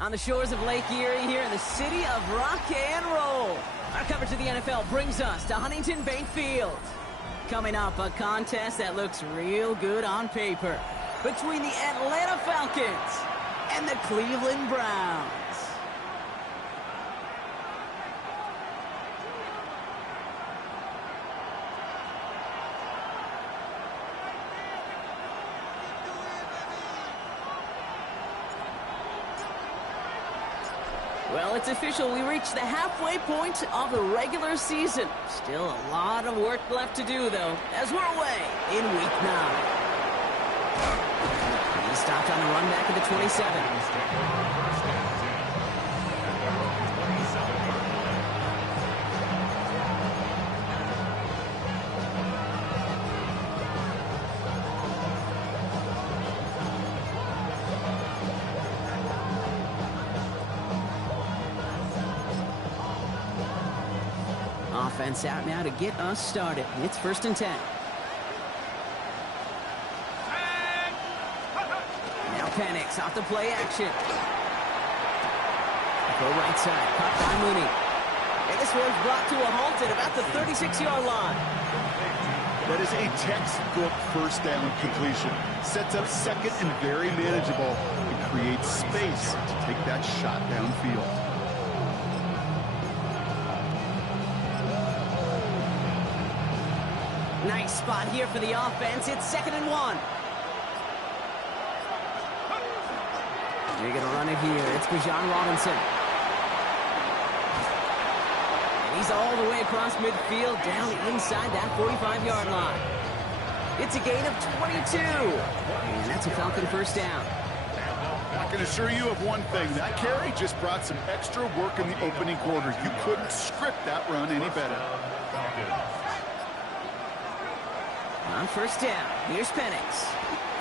On the shores of Lake Erie here in the city of rock and roll. Our coverage of the NFL brings us to Huntington Bank Field. Coming up, a contest that looks real good on paper between the Atlanta Falcons and the Cleveland Browns. Well, it's official. We reached the halfway point of the regular season. Still a lot of work left to do, though, as we're away in Week 9. He stopped on the run back at the 27. Offense out now to get us started. It's 1st and 10. Now Penix off the play action. Go right side, caught by Mooney. And this one's brought to a halt at about the 36-yard line. That is a textbook first down completion. Sets up second and very manageable and creates space to take that shot downfield. Nice spot here for the offense. It's 2nd and 1. They're going to run it here. It's Bijan Robinson. And he's all the way across midfield, down inside that 45-yard line. It's a gain of 22. And that's a Falcon first down. I can assure you of one thing. That carry just brought some extra work in the opening quarter. You couldn't script that run any better. On 1st down, here's Penix.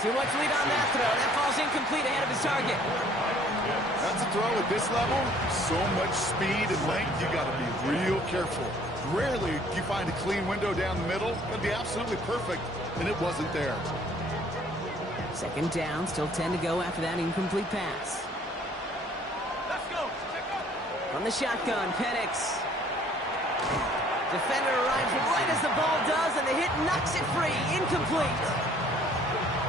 Too much lead on that throw. That falls incomplete ahead of his target. That's a throw at this level. So much speed and length, you got to be real careful. Rarely do you find a clean window down the middle. It'd be absolutely perfect, and it wasn't there. 2nd down, still 10 to go after that incomplete pass. Let's go. From the shotgun, Penix. Defender arrives right as the ball does, and the hit knocks it free. Incomplete.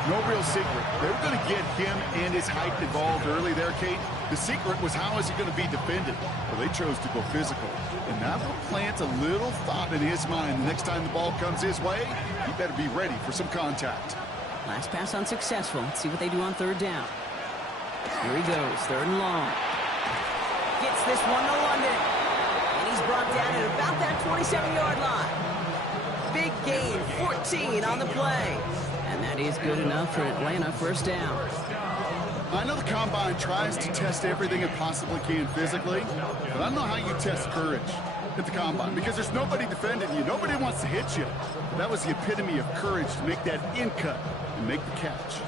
No real secret. They were going to get him and his height involved early there, Kate. The secret was how is he going to be defended? Well, they chose to go physical. And that will plant a little thought in his mind. The next time the ball comes his way, he better be ready for some contact. Last pass unsuccessful. Let's see what they do on 3rd down. Here he goes, 3rd and long. Gets this one to London. He's brought down at about that 27-yard line. Big gain, 14 on the play. And that is good enough for Atlanta, 1st down. I know the Combine tries to test everything it possibly can physically, but I don't know how you test courage at the Combine because there's nobody defending you. Nobody wants to hit you. That was the epitome of courage to make that in cut and make the catch.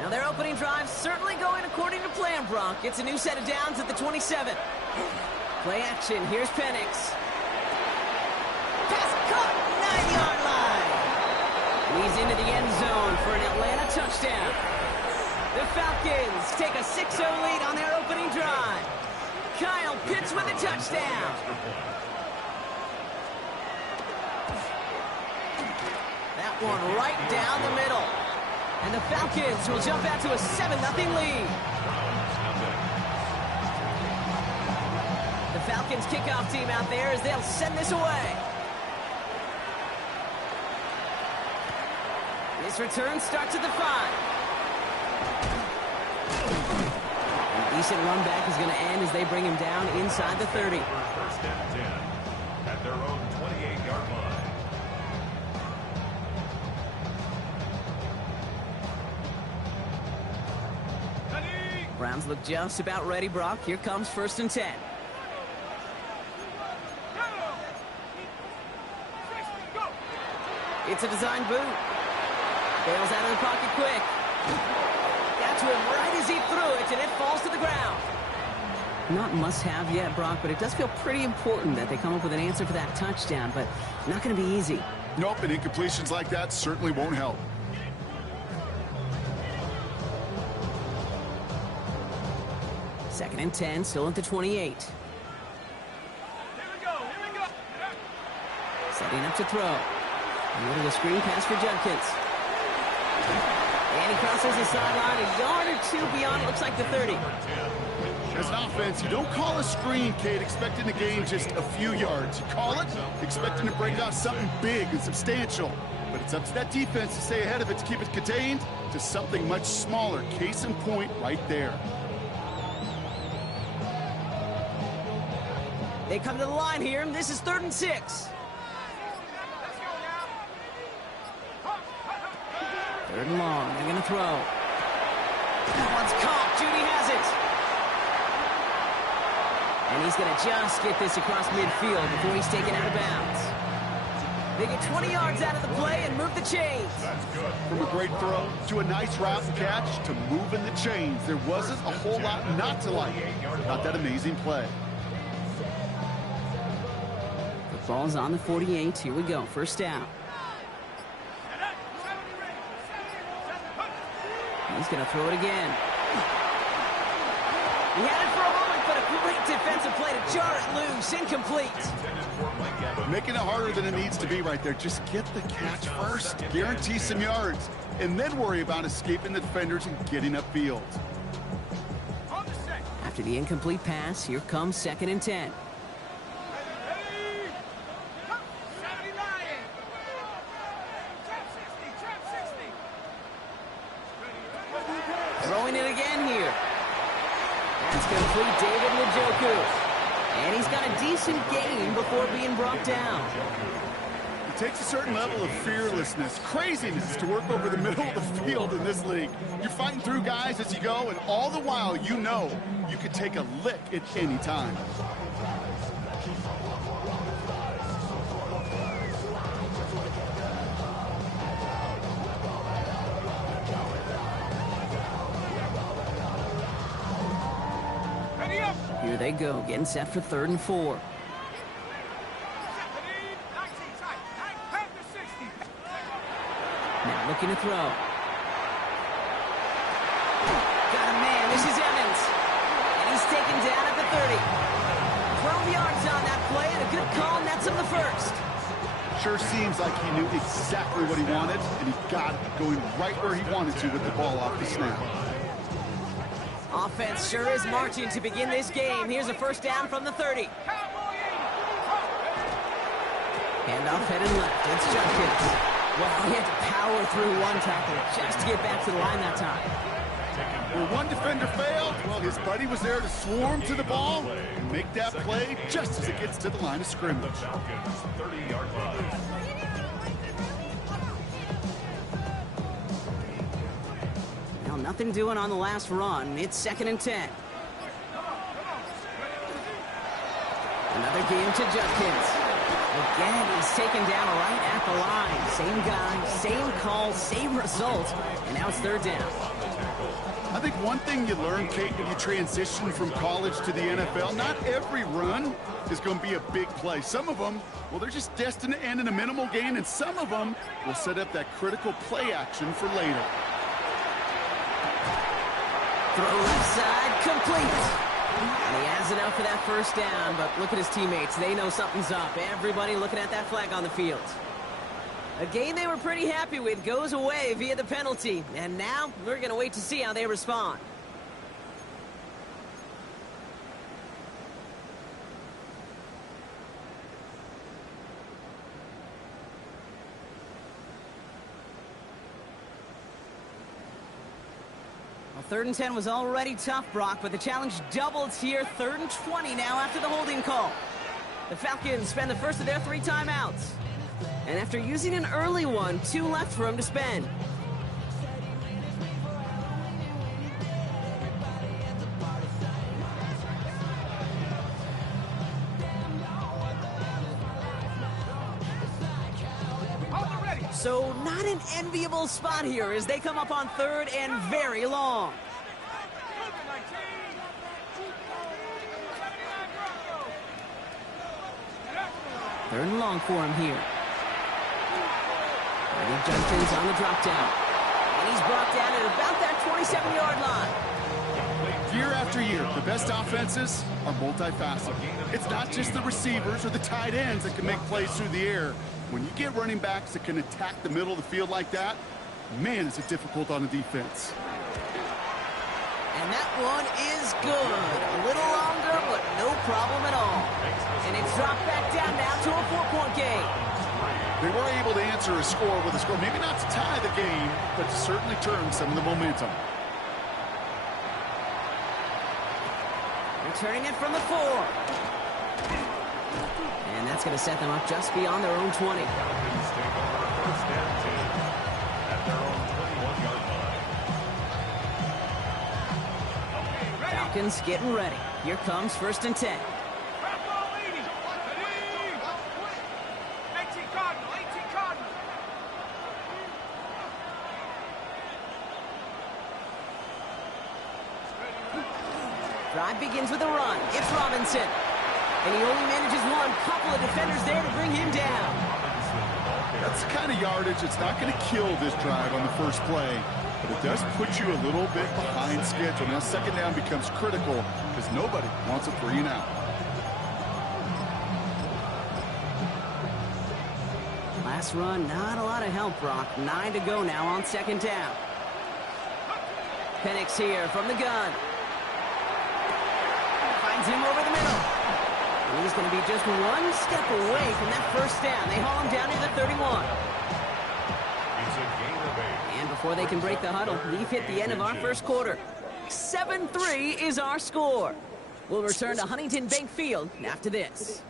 Now their opening drive certainly going according to plan, Brock. It's a new set of downs at the 27. Play action. Here's Penix. Pass caught. 9-yard line. He's into the end zone for an Atlanta touchdown. The Falcons take a 6-0 lead on their opening drive. Kyle Pitts with a touchdown. That one right down the middle. And the Falcons will jump out to a 7-0 lead. The Falcons kickoff team out there as they'll send this away. This return starts at the 5. A decent run back is going to end as they bring him down inside the 30. 1st and 10 at their own 28-yard line. Browns look just about ready, Brock. Here comes 1st and 10. It's a design boot. Bails out of the pocket quick. Got to him right as he threw it, and it falls to the ground. Not must-have yet, Brock, but it does feel pretty important that they come up with an answer for that touchdown, but not going to be easy. Nope, and incompletions like that certainly won't help. Second and 10, still at the 28. Setting up to throw. A little screen pass for Judkins. And he crosses the sideline a yard or two beyond, looks like the 30. As an offense, you don't call a screen, Kate, expecting to gain just a few yards. You call it expecting to break out something big and substantial. But it's up to that defense to stay ahead of it, to keep it contained to something much smaller. Case in point right there. They come to the line here, and this is 3rd and 6. 3rd and long, they're going to throw. That one's caught, Judy has it. And he's going to just get this across midfield before he's taken out of bounds. They get 20 yards out of the play and move the chains. From a great throw to a nice route and catch to moving the chains. There wasn't a whole lot not to like about that amazing play. The ball's on the 48. Here we go. First down. He's going to throw it again. He had it for a moment, but a great defensive play to jar it loose. Incomplete. Making it harder than it needs to be right there. Just get the catch first. Guarantee some yards. And then worry about escaping the defenders and getting upfield. After the incomplete pass, here comes 2nd and 10. Throwing it again here. That's complete, David Njoku. And he's got a decent gain before being brought down. It takes a certain level of fearlessness, craziness to work over the middle of the field in this league. You're fighting through guys as you go, and all the while you know you could take a lick at any time. Here they go, getting set for 3rd and 4. Now looking to throw. Got a man, this is Evans. And he's taken down at the 30. 12 yards on that play, and a good call nets him the first. Sure seems like he knew exactly what he wanted, and he got it, going right where he wanted to with the ball off the snap. Offense sure is marching to begin this game. Here's a first down from the 30. Handoff headed left. It's Judkins. Well, he had to power through one tackle just to get back to the line that time. Well, one defender failed. Well, his buddy was there to swarm to the ball and make that play just as it gets to the line of scrimmage. Falcons 30-yard line. Nothing doing on the last run. It's 2nd and 10. Another game to Judkins. Again, he's taken down right at the line. Same guy, same call, same result. And now it's 3rd down. I think one thing you learn, Kate, when you transition from college to the NFL, not every run is going to be a big play. Some of them, well, they're just destined to end in a minimal gain, and some of them will set up that critical play action for later. Throw left side, complete. And he has enough for that first down, but look at his teammates. They know something's up. Everybody looking at that flag on the field. A game they were pretty happy with goes away via the penalty. And now we're going to wait to see how they respond. Well, 3rd and 10 was already tough, Brock, but the challenge doubled here. 3rd and 20 now after the holding call. The Falcons spend the first of their 3 timeouts. And after using an early one, 2 left for him to spend. So not an enviable spot here as they come up on 3rd and very long. Third and long for him here. Judkins on the drop down. And he's brought down at about that 27-yard line. Year after year, the best offenses are multifaceted. It's not just the receivers or the tight ends that can make plays through the air. When you get running backs that can attack the middle of the field like that, man, is it difficult on the defense. And that one is good. A little longer, but no problem at all. And it's dropped back down now to a 4-point game. They were able to answer a score with a score, maybe not to tie the game, but to certainly turn some of the momentum. Returning it from the 4. And that's going to set them up just beyond their own 20. Falcons getting ready. Here comes 1st and 10. Drive begins with a run. It's Robinson. And he only manages one. Couple of defenders there to bring him down. That's the kind of yardage that's not going to kill this drive on the first play. But it does put you a little bit behind schedule. Now 2nd down becomes critical because nobody wants a 3 and out. Last run, not a lot of help, Brock. 9 to go now on 2nd down. Penix here from the gun. Finds him over the middle. And he's going to be just one step away from that 1st down. They haul him down to the 31. And before they can break the huddle, we've hit the end of our 1st quarter. 7-3 is our score. We'll return to Huntington Bank Field after this.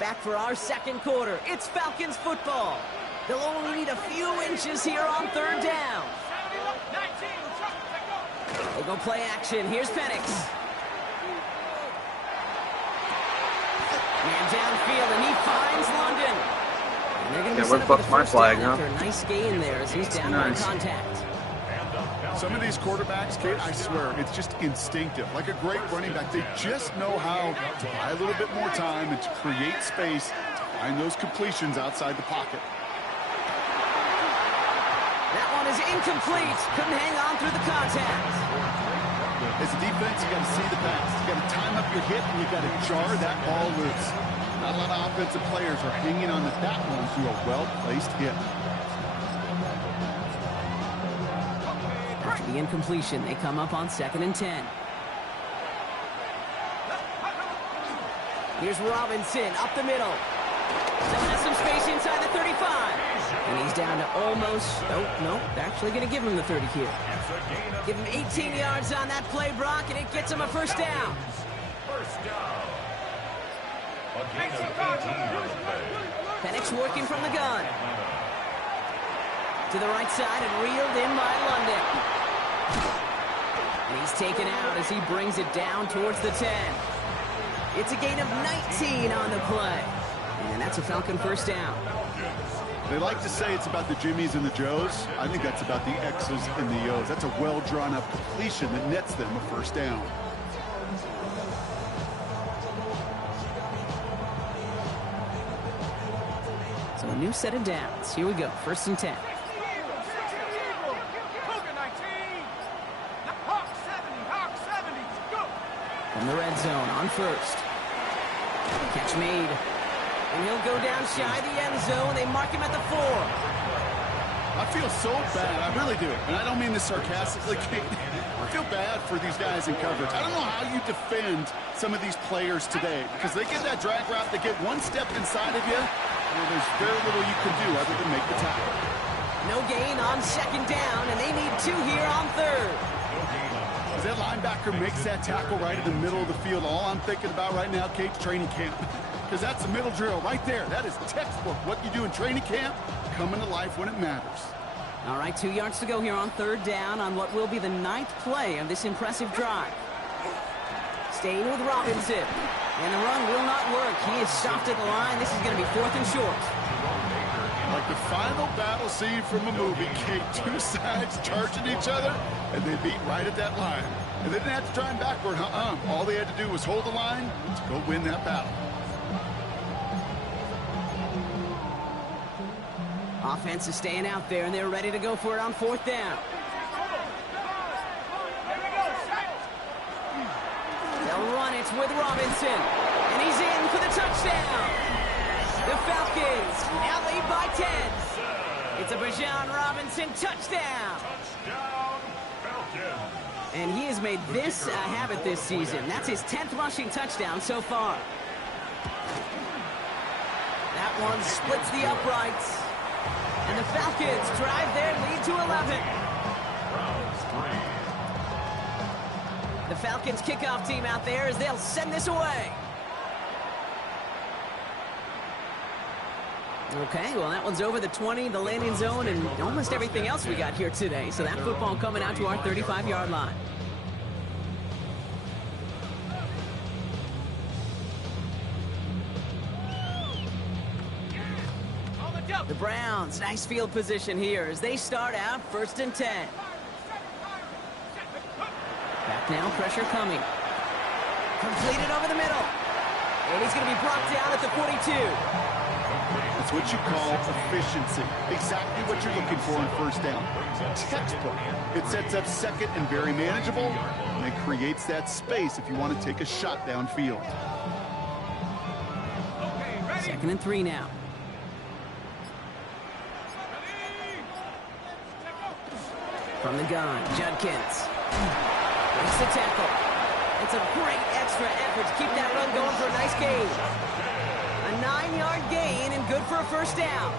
Back for our 2nd quarter. It's Falcons football. They'll only need a few inches here on 3rd down. They go play action. Here's Penix. Man downfield, and he finds London. And they're going to be set up with the first down after a nice gain there as he's down on contact. Some of these quarterbacks, Kate, I swear, it's just instinctive. Like a great running back, they just know how to buy a little bit more time and to create space to find those completions outside the pocket. That one is incomplete. Couldn't hang on through the contact. As a defense, you got to see the pass. You got to time up your hit, and you got to jar that ball loose. Not a lot of offensive players are hanging on to that one through a well-placed hit. After the incompletion, they come up on 2nd and 10. Here's Robinson up the middle. Still has some space inside the 35. And he's down to almost, nope, they're actually going to give him the 30 here. Give him 18 yards on that play, Brock, and it gets him a 1st down. Penix working from the gun. To the right side and reeled in by London. And he's taken out as he brings it down towards the 10. It's a gain of 19 on the play. And that's a Falcon 1st down. They like to say it's about the Jimmies and the Joes. I think that's about the X's and the O's. That's a well-drawn-up completion that nets them a 1st down. So a new set of downs. Here we go. 1st and 10. From the red zone on 1st. Catch made. And he'll go down shy of the end zone. They mark him at the 4. I feel so bad. I really do. And I don't mean this sarcastically, Kate. I feel bad for these guys in coverage. I don't know how you defend some of these players today because they get that drag route, they get one step inside of you, and there's very little you can do other than make the tackle. No gain on 2nd down, and they need 2 here on 3rd. As that linebacker makes that tackle right in the middle of the field, all I'm thinking about right now, Kate's training camp. Because that's a middle drill right there. That is textbook. What you do in training camp, coming to life when it matters. All right, 2 yards to go here on 3rd down on what will be the 9th play of this impressive drive. Staying with Robinson. And the run will not work. He is stopped at the line. This is going to be 4th and short. Like the final battle scene from a movie, Kate, 2 sides charging each other, and they beat right at that line. And they didn't have to try and backward, All they had to do was hold the line to go win that battle. Offense is staying out there, and they're ready to go for it on 4th down. They'll run it with Robinson, and he's in for the touchdown. The Falcons now lead by 10. It's a Bijan Robinson touchdown. Touchdown, Falcons. And he has made this a habit this season. That's his 10th rushing touchdown so far. That one splits the uprights. And the Falcons drive their lead to 11. Round 3. The Falcons kickoff team out there as they'll send this away. Okay, well, that one's over the 20, the landing zone, and almost everything else we got here today. So that football coming out to our 35-yard line. The Browns, nice field position here as they start out 1st and 10. Back now, pressure coming. Completed over the middle. And he's going to be brought down at the 42. That's what you call efficiency. Exactly what you're looking for on 1st down. Textbook. It sets up 2nd and very manageable, and it creates that space if you want to take a shot downfield. 2nd and 3 now. From the gun, Judkins. Breaks the tackle. It's a great extra effort to keep that run going for a nice gain. A 9-yard gain and good for a 1st down.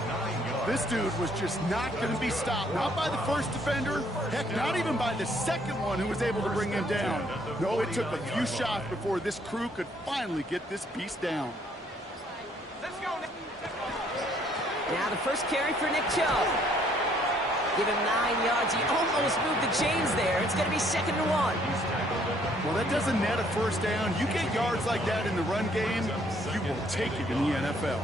This dude was just not going to be stopped. Not by the first defender. Heck, not even by the second one who was able to bring him down. No, it took a few shots before this crew could finally get this piece down. Now the first carry for Nick Chubb. Give him 9 yards. He almost moved the chains there. It's going to be 2nd and 1. Well, that doesn't net a 1st down. You get yards like that in the run game, you will take it in the NFL.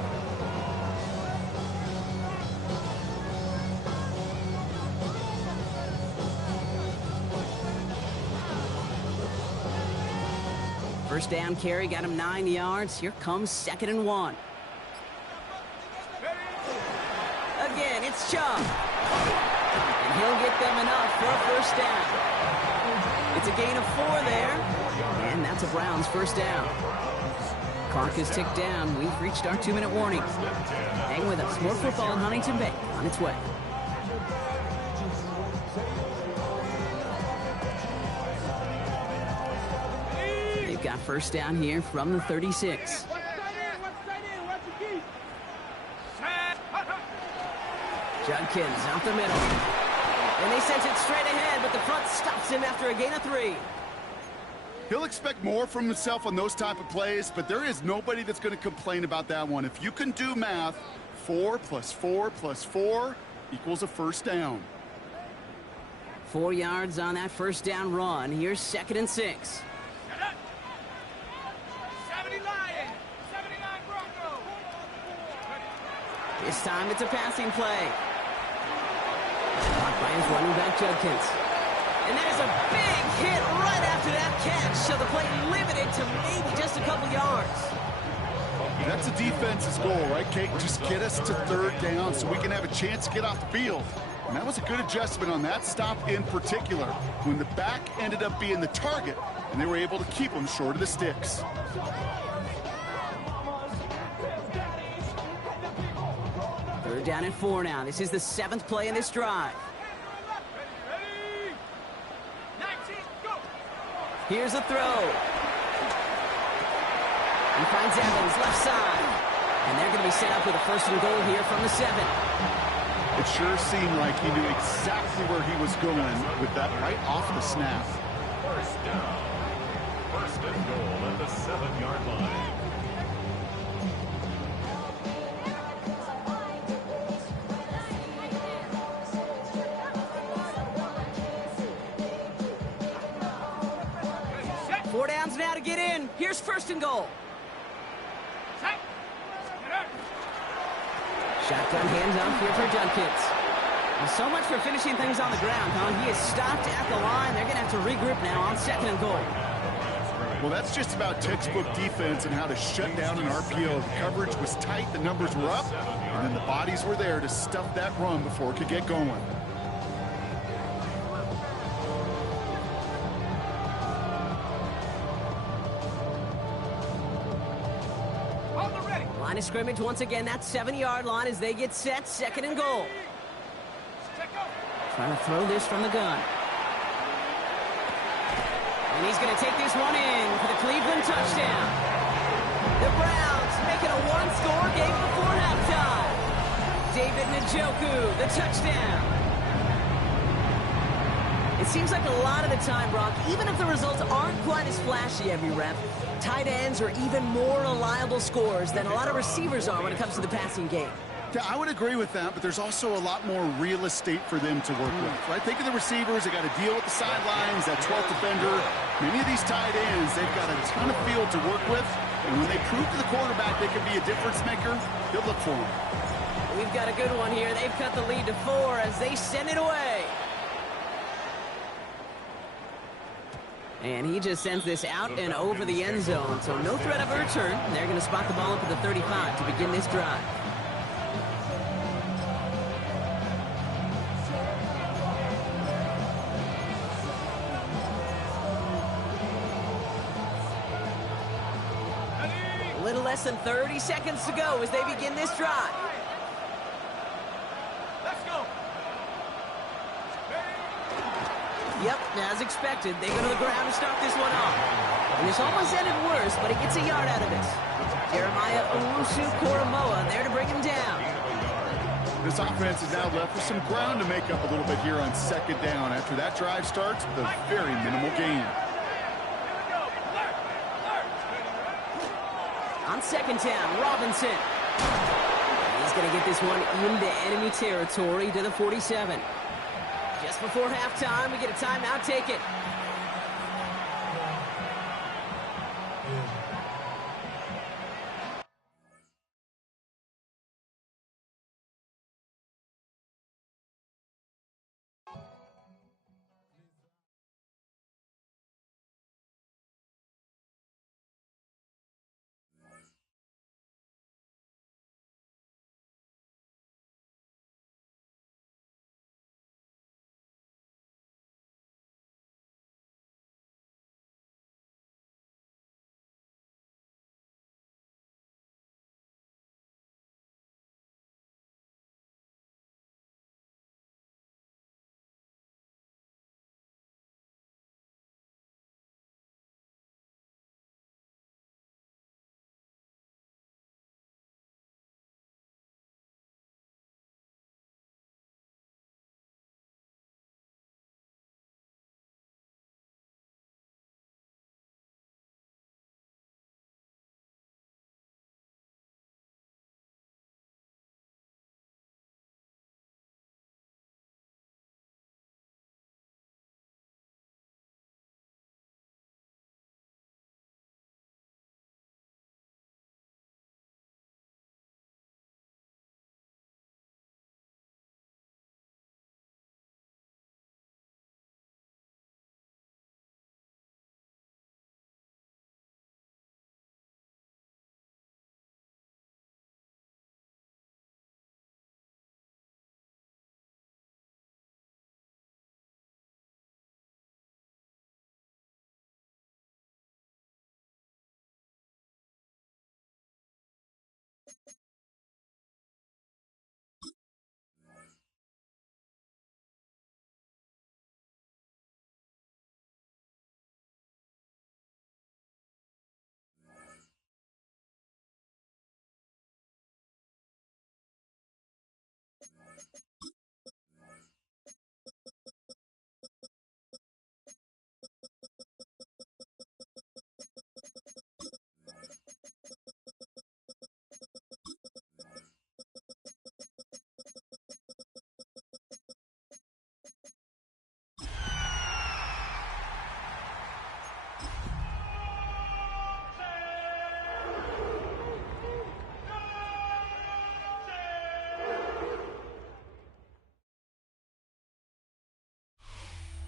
First down carry got him 9 yards. Here comes 2nd and 1. Again, it's Chubb. And he'll get them enough for a 1st down. It's a gain of 4 there. And that's a Browns 1st down. Clock is ticked down. We've reached our 2-minute warning. Hang with us. More football in Huntington Bay on its way. They've got 1st down here from the 36. Judkins out the middle. And they sent it straight ahead, but the front stops him after a gain of 3. He'll expect more from himself on those type of plays, but there is nobody that's going to complain about that one. If you can do math, 4 + 4 + 4 equals a 1st down. 4 yards on that 1st down run. Here's 2nd and 6. This time it's a passing play. Blocked by his running back, Judkins. And there's a big hit right after that catch, so the play limited to maybe just a couple yards. That's the defense's goal, right, Kate? Just get us to 3rd down so we can have a chance to get off the field. And that was a good adjustment on that stop in particular, when the back ended up being the target, and they were able to keep him short of the sticks. 3rd down and 4 now. This is the 7th play in this drive. Here's a throw. He finds Evans left side. And they're going to be set up with a 1st and goal here from the 7. It sure seemed like he knew exactly where he was going with that right off the snap. 1st down. 1st and goal at the 7-yard line. Four downs now to get in. Here's 1st and goal. Shotgun handoff here for Judkins. Well, so much for finishing things on the ground, huh? He is stopped at the line. They're going to have to regroup now on 2nd and goal. Well, that's just about textbook defense and how to shut down an RPO. The coverage was tight. The numbers were up. And then the bodies were there to stuff that run before it could get going. Line of scrimmage once again, that 7-yard line as they get set, 2nd and goal. Trying to throw this from the gun. And he's going to take this one in for the Cleveland touchdown. The Browns making a one-score game before halftime. David Njoku, the touchdown. It seems like a lot of the time, Brock, even if the results aren't quite as flashy every rep, tight ends are even more reliable scorers than a lot of receivers are when it comes to the passing game. Yeah, I would agree with that, but there's also a lot more real estate for them to work with, right? Think of the receivers. They got to deal with the sidelines, that 12th defender. Many of these tight ends, they've got a ton of field to work with, and when they prove to the quarterback they can be a difference maker, he'll look for them. We've got a good one here. They've cut the lead to 4 as they send it away. And he just sends this out and over the end zone, so no threat of a return. They're going to spot the ball up at the 35 to begin this drive. A little less than 30 seconds to go as they begin this drive. Yep, as expected, they go to the ground to start this one off. And this almost ended worse, but he gets a yard out of this. Jeremiah Owusu-Koramoah there to bring him down. This offense is now left with some ground to make up a little bit here on 2nd down. After that drive starts, the very minimal gain. On 2nd down, Robinson. He's going to get this one into enemy territory to the 47. Just before halftime, we get a timeout. Take it.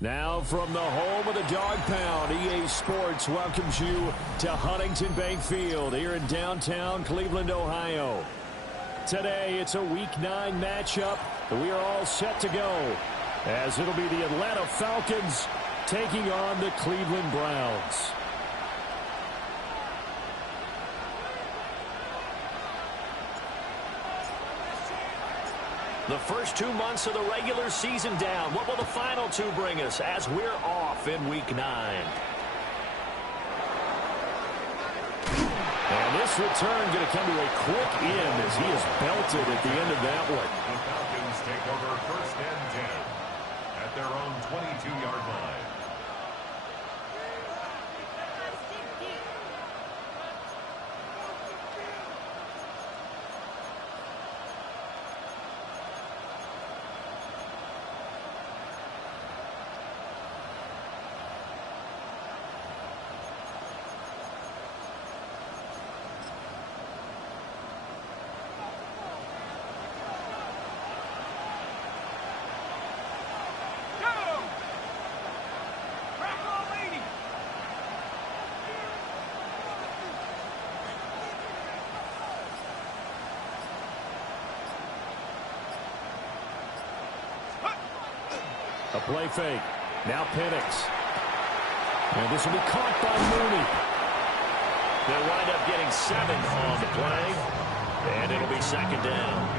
Now from the home of the Dog Pound, EA Sports welcomes you to Huntington Bank Field here in downtown Cleveland, Ohio. Today, it's a Week 9 matchup, and we are all set to go, as it'll be the Atlanta Falcons taking on the Cleveland Browns. The first 2 months of the regular season down. What will the final 2 bring us as we're off in Week 9? And this return going to come to a quick end as he is belted at the end of that one. The Falcons take over first and 10 at their own 22-yard line. A play fake. Now Penix. And this will be caught by Mooney. They'll wind up getting 7 on the play. And it'll be second down.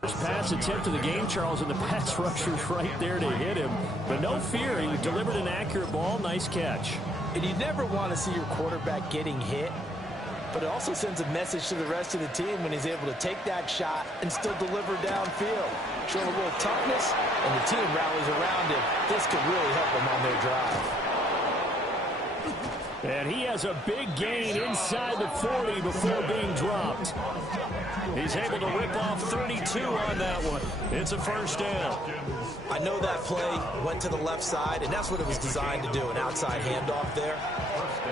First pass attempt of the game, Charles, and the pass rusher's right there to hit him. But no fear, he delivered an accurate ball. Nice catch. And you never want to see your quarterback getting hit, but it also sends a message to the rest of the team when he's able to take that shot and still deliver downfield. Showing a little toughness, and the team rallies around him. This could really help them on their drive. And he has a big gain inside the 40 before being dropped. He's able to rip off 32 on that one. It's a first down. I know that play went to the left side, and that's what it was designed to do, an outside handoff there.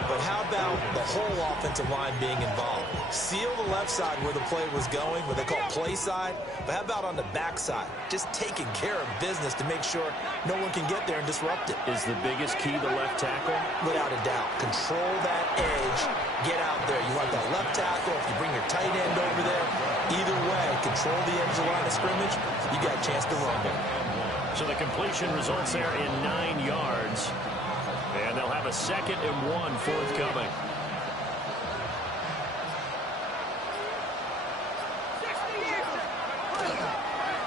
But how about the whole offensive line being involved? Seal the left side where the play was going, what they call play side, but how about on the back side? Just taking care of business to make sure no one can get there and disrupt it. Is the biggest key the left tackle? Without a doubt. Control that edge. Get out there. You want that left tackle. If you bring your tight end over there, either way, control the edge of the line of scrimmage, you got a chance to rumble. So the completion results there in 9 yards. And they'll have a 2nd and 1 forthcoming.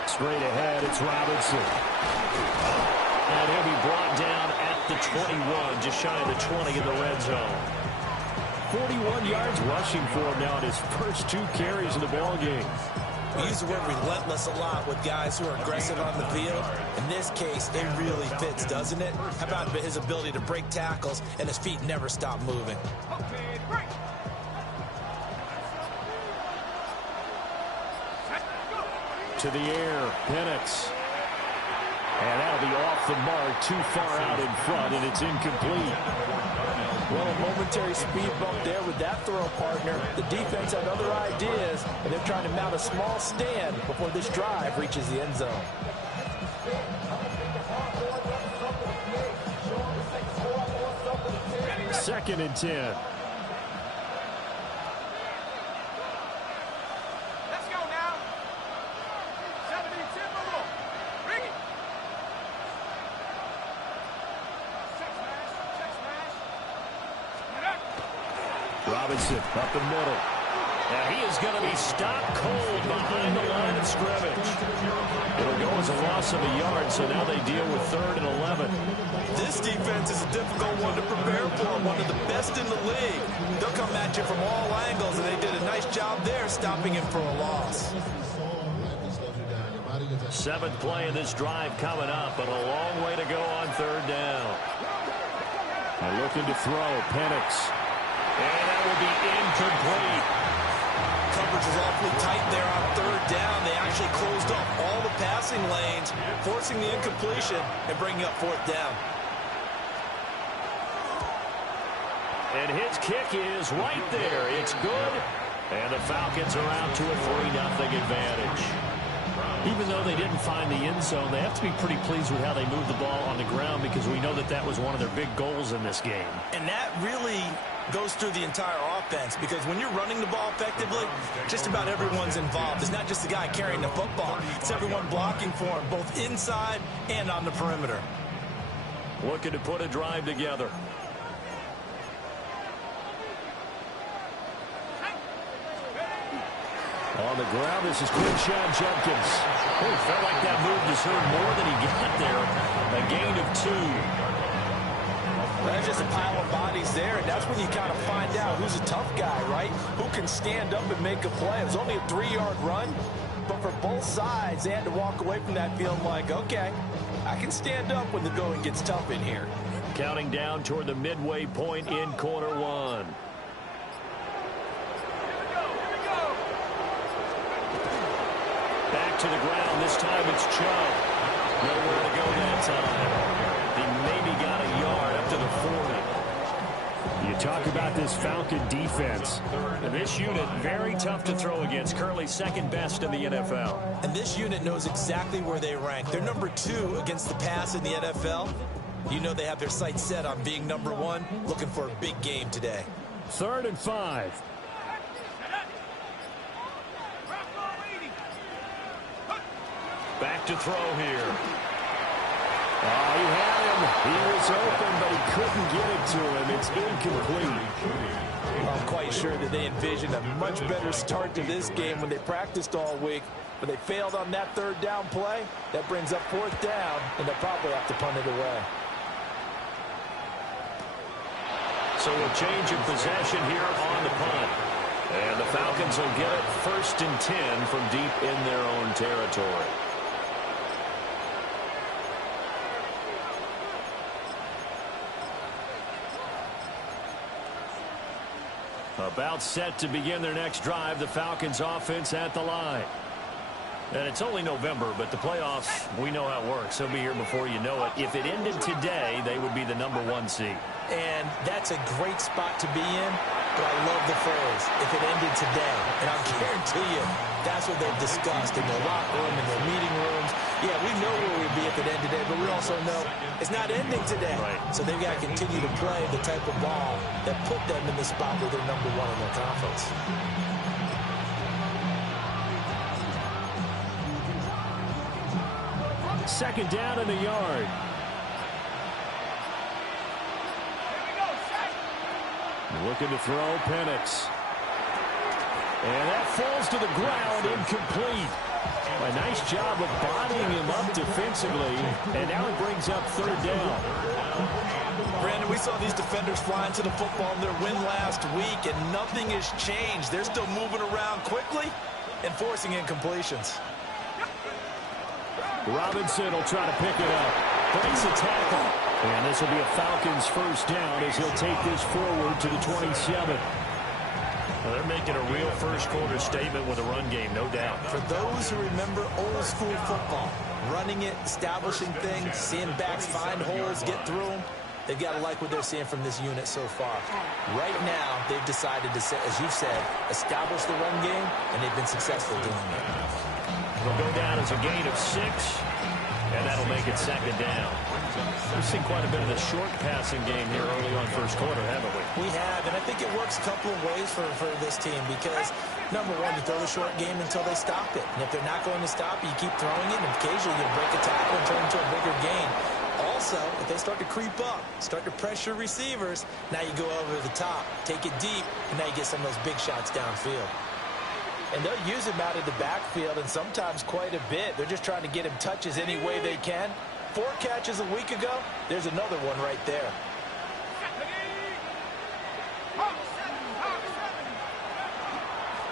Straight ahead, it's Robinson. And he'll be brought down at the 21, just shy of the 20 in the red zone. 41 yards rushing for him now in his first 2 carries of the ball game. We use the word relentless a lot with guys who are aggressive on the field. In this case, it really fits, doesn't it? How about his ability to break tackles and his feet never stop moving? To the air, Penix. And that'll be off the mark, too far out in front, and it's incomplete. Well, a momentary speed bump there with that throw partner. The defense had other ideas, and they're trying to mount a small stand before this drive reaches the end zone. Second and 10. Robinson up the middle. And he is going to be stopped cold behind the line of scrimmage. It'll go as a loss of a yard, so now they deal with 3rd and 11. This defense is a difficult one to prepare for, one of the best in the league. They'll come at you from all angles, and they did a nice job there stopping him for a loss. 7th play of this drive coming up, but a long way to go on 3rd down. And looking to throw, Penix. And that will be incomplete. Coverage was awfully tight there on 3rd down. They actually closed off all the passing lanes, forcing the incompletion and bringing up 4th down. And his kick is right there. It's good. And the Falcons are out to a 3-0 advantage. Even though they didn't find the end zone, they have to be pretty pleased with how they moved the ball on the ground, because we know that that was one of their big goals in this game. And that really goes through the entire offense, because when you're running the ball effectively, just about everyone's involved. It's not just the guy carrying the football. It's everyone blocking for him, both inside and on the perimeter. Looking to put a drive together. On the ground, this is Quinshawn Judkins. Oh, felt like that move just hurt more than he got there. A gain of 2. That's just a pile of bodies there, and that's when you kind of find out who's a tough guy, right? Who can stand up and make a play. It was only a 3-yard run, but for both sides, they had to walk away from that feeling like, okay, I can stand up when the going gets tough in here. Counting down toward the midway point in quarter 1. Back to the ground. This time it's Chubb. Nowhere to go that time. He maybe got a yard up to the 40. You talk about this Falcon defense. And this unit, very tough to throw against. Currently second best in the NFL. And this unit knows exactly where they rank. They're number 2 against the pass in the NFL. You know they have their sights set on being number 1, looking for a big game today. 3rd and 5. Back to throw here. Oh, he had him. He was open, but he couldn't get it to him. It's incomplete. I'm quite sure that they envisioned a much better start to this game when they practiced all week, but they failed on that 3rd down play. That brings up 4th down, and they'll probably have to punt it away. So a change of possession here on the punt. And the Falcons will get it 1st and 10 from deep in their own territory. About set to begin their next drive, the Falcons offense at the line. And it's only November, but the playoffs, we know how it works. They'll be here before you know it. If it ended today, they would be the number 1 seed. And that's a great spot to be in, but I love the phrase, if it ended today. And I'll guarantee you, that's what they've discussed in their locker room, in their meeting rooms. Yeah, we know where we'd be if it ended today, but we also know it's not ending today. Right. So they've got to continue to play the type of ball that put them in the spot where they're number 1 in their conference. Second down in the yard. Looking to throw, Penix. And that falls to the ground, incomplete. A nice job of bodying him up defensively, and now it brings up third down. Brandon, we saw these defenders flying to the football in their win last week, and nothing has changed. They're still moving around quickly and forcing incompletions. Robinson will try to pick it up. Breaks a tackle. And this will be a Falcons first down as he'll take this forward to the 27. Well, they're making a real first-quarter statement with a run game, no doubt. For those who remember old-school football, running it, establishing things, seeing backs find holes, get through them, they've got to like what they're seeing from this unit so far. Right now, they've decided to, as you've said, establish the run game, and they've been successful doing it. It'll go down as a gain of 6, and that'll make it second down. We've seen quite a bit of the short passing game here early on first quarter, haven't we? We have, and I think it works a couple of ways for this team because, number one, you throw the short game until they stop it. And if they're not going to stop it, you keep throwing it, and occasionally you'll break a tackle and turn it into a bigger gain. Also, if they start to creep up, start to pressure receivers, now you go over the top, take it deep, and now you get some of those big shots downfield. And they'll use him out of the backfield, and sometimes quite a bit. They're just trying to get him touches any way they can. 4 catches a week ago, there's another one right there.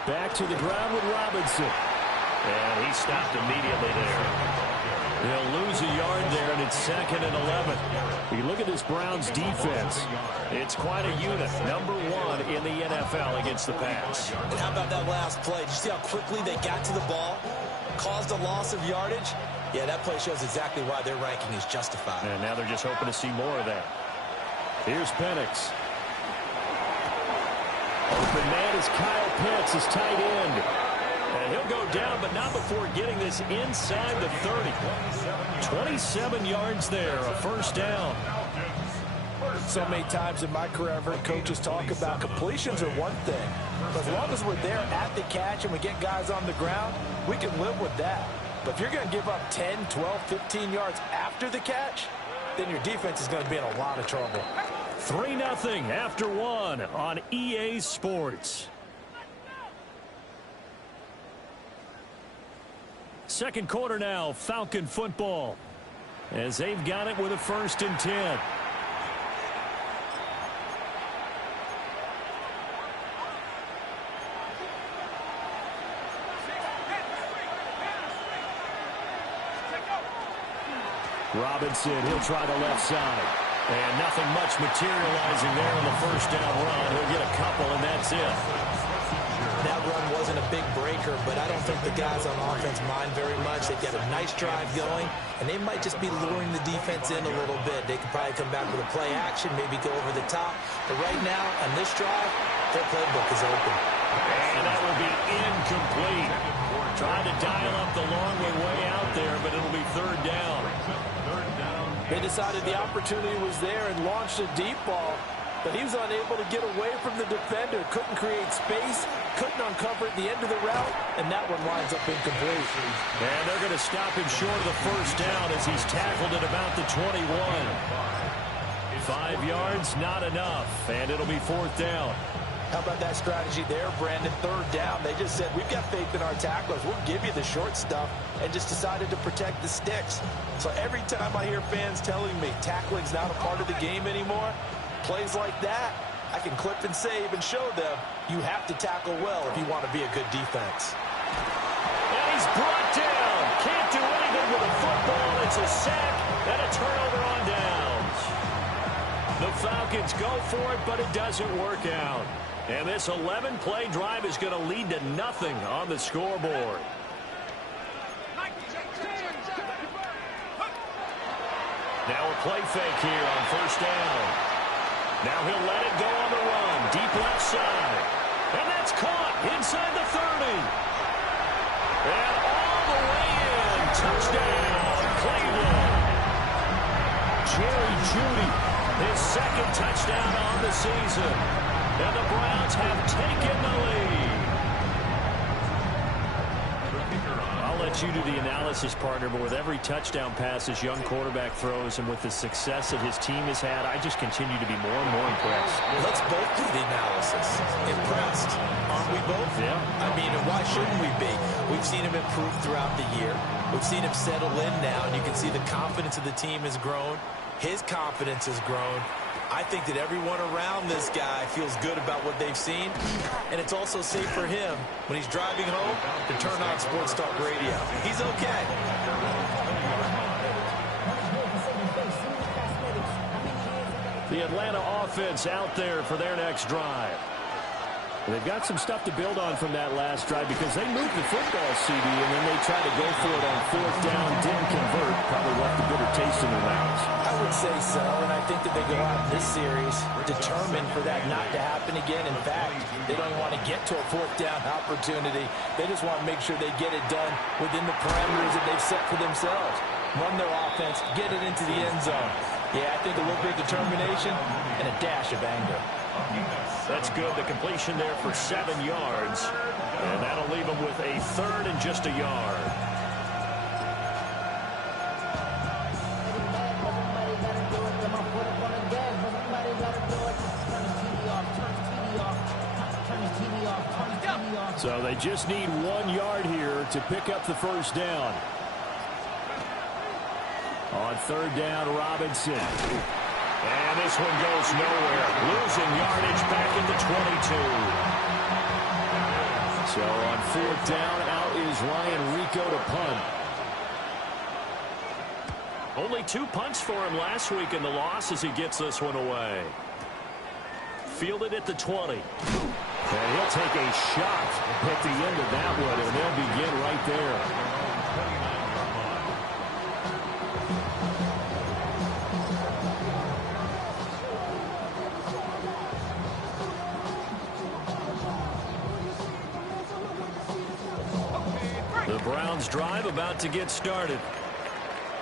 Back to the ground with Robinson. And he stopped immediately there. They'll lose a yard there, and it's 2nd and 11. You look at this Browns defense. It's quite a unit. Number 1 in the NFL against the pass. And how about that last play? Did you see how quickly they got to the ball? Caused a loss of yardage? Yeah, that play shows exactly why their ranking is justified. And now they're just hoping to see more of that. Here's Penix. Open man is Kyle Pitts, his tight end. And he'll go down, but not before getting this inside the 30. 27 yards there, a first down. So many times in my career, I've heard coaches talk about completions are one thing. But as long as we're there at the catch and we get guys on the ground, we can live with that. But if you're going to give up 10, 12, 15 yards after the catch, then your defense is going to be in a lot of trouble. 3-0 after 1 on EA Sports. Second quarter now, Falcon football, as they've got it with a 1st and 10. Robinson, he'll try the left side. And nothing much materializing there on the first down run. He'll get a couple, and that's it. That run wasn't a big breaker, but I don't think the guys on offense mind very much. They've got a nice drive going, and they might just be luring the defense in a little bit. They could probably come back with a play action, maybe go over the top. But right now, on this drive, their playbook is open. And that will be incomplete. Trying to dial up the long way out there, but it'll be 3rd down. They decided the opportunity was there and launched a deep ball, but he was unable to get away from the defender. Couldn't create space, couldn't uncover at the end of the route, and that one lines up incomplete. And they're going to stop him short of the first down as he's tackled at about the 21. 5 yards, not enough, and it'll be 4th down. How about that strategy there, Brandon? 3rd down. They just said, we've got faith in our tacklers. We'll give you the short stuff, and just decided to protect the sticks. So every time I hear fans telling me tackling's not a part of the game anymore, plays like that, I can clip and save and show them you have to tackle well if you want to be a good defense. And he's brought down. Can't do anything with a football. It's a sack and a turnover on downs. The Falcons go for it, but it doesn't work out. And this 11-play drive is going to lead to nothing on the scoreboard. Now a play fake here on first down. Now he'll let it go on the run. Deep left side. And that's caught inside the 30. And all the way in. Touchdown, Cleveland. Jerry Jeudy, his 2nd touchdown on the season. And the Browns have taken the lead. I'll let beat you to the analysis, partner, but with every touchdown pass this young quarterback throws and with the success that his team has had, I just continue to be more and more impressed. Let's both do the analysis. Impressed. Aren't we both? Yeah. I mean, why shouldn't we be? We've seen him improve throughout the year. We've seen him settle in now, and you can see the confidence of the team has grown. His confidence has grown. I think that everyone around this guy feels good about what they've seen, and it's also safe for him when he's driving home to turn on Sports Talk Radio. He's okay. The Atlanta offense out there for their next drive. They've got some stuff to build on from that last drive because they moved the football, CD, and then they tried to go for it on 4th down, didn't convert, probably left a bitter taste in their mouths. I would say so, and I think that they go out in this series determined for that not to happen again. In fact, they don't even want to get to a 4th down opportunity. They just want to make sure they get it done within the parameters that they've set for themselves. Run their offense, get it into the end zone. Yeah, I think a little bit of determination and a dash of anger. That's good. The completion there for 7 yards. And that'll leave them with a 3rd and just a yard. So they just need 1 yard here to pick up the first down. On 3rd down, Robinson. And this one goes nowhere. Losing yardage back at the 22. So on 4th down, out is Ryan Rico to punt. Only 2 punts for him last week in the loss as he gets this one away. Fielded at the 20. And he'll take a shot at the end of that one, and they'll begin right there. The Browns drive about to get started.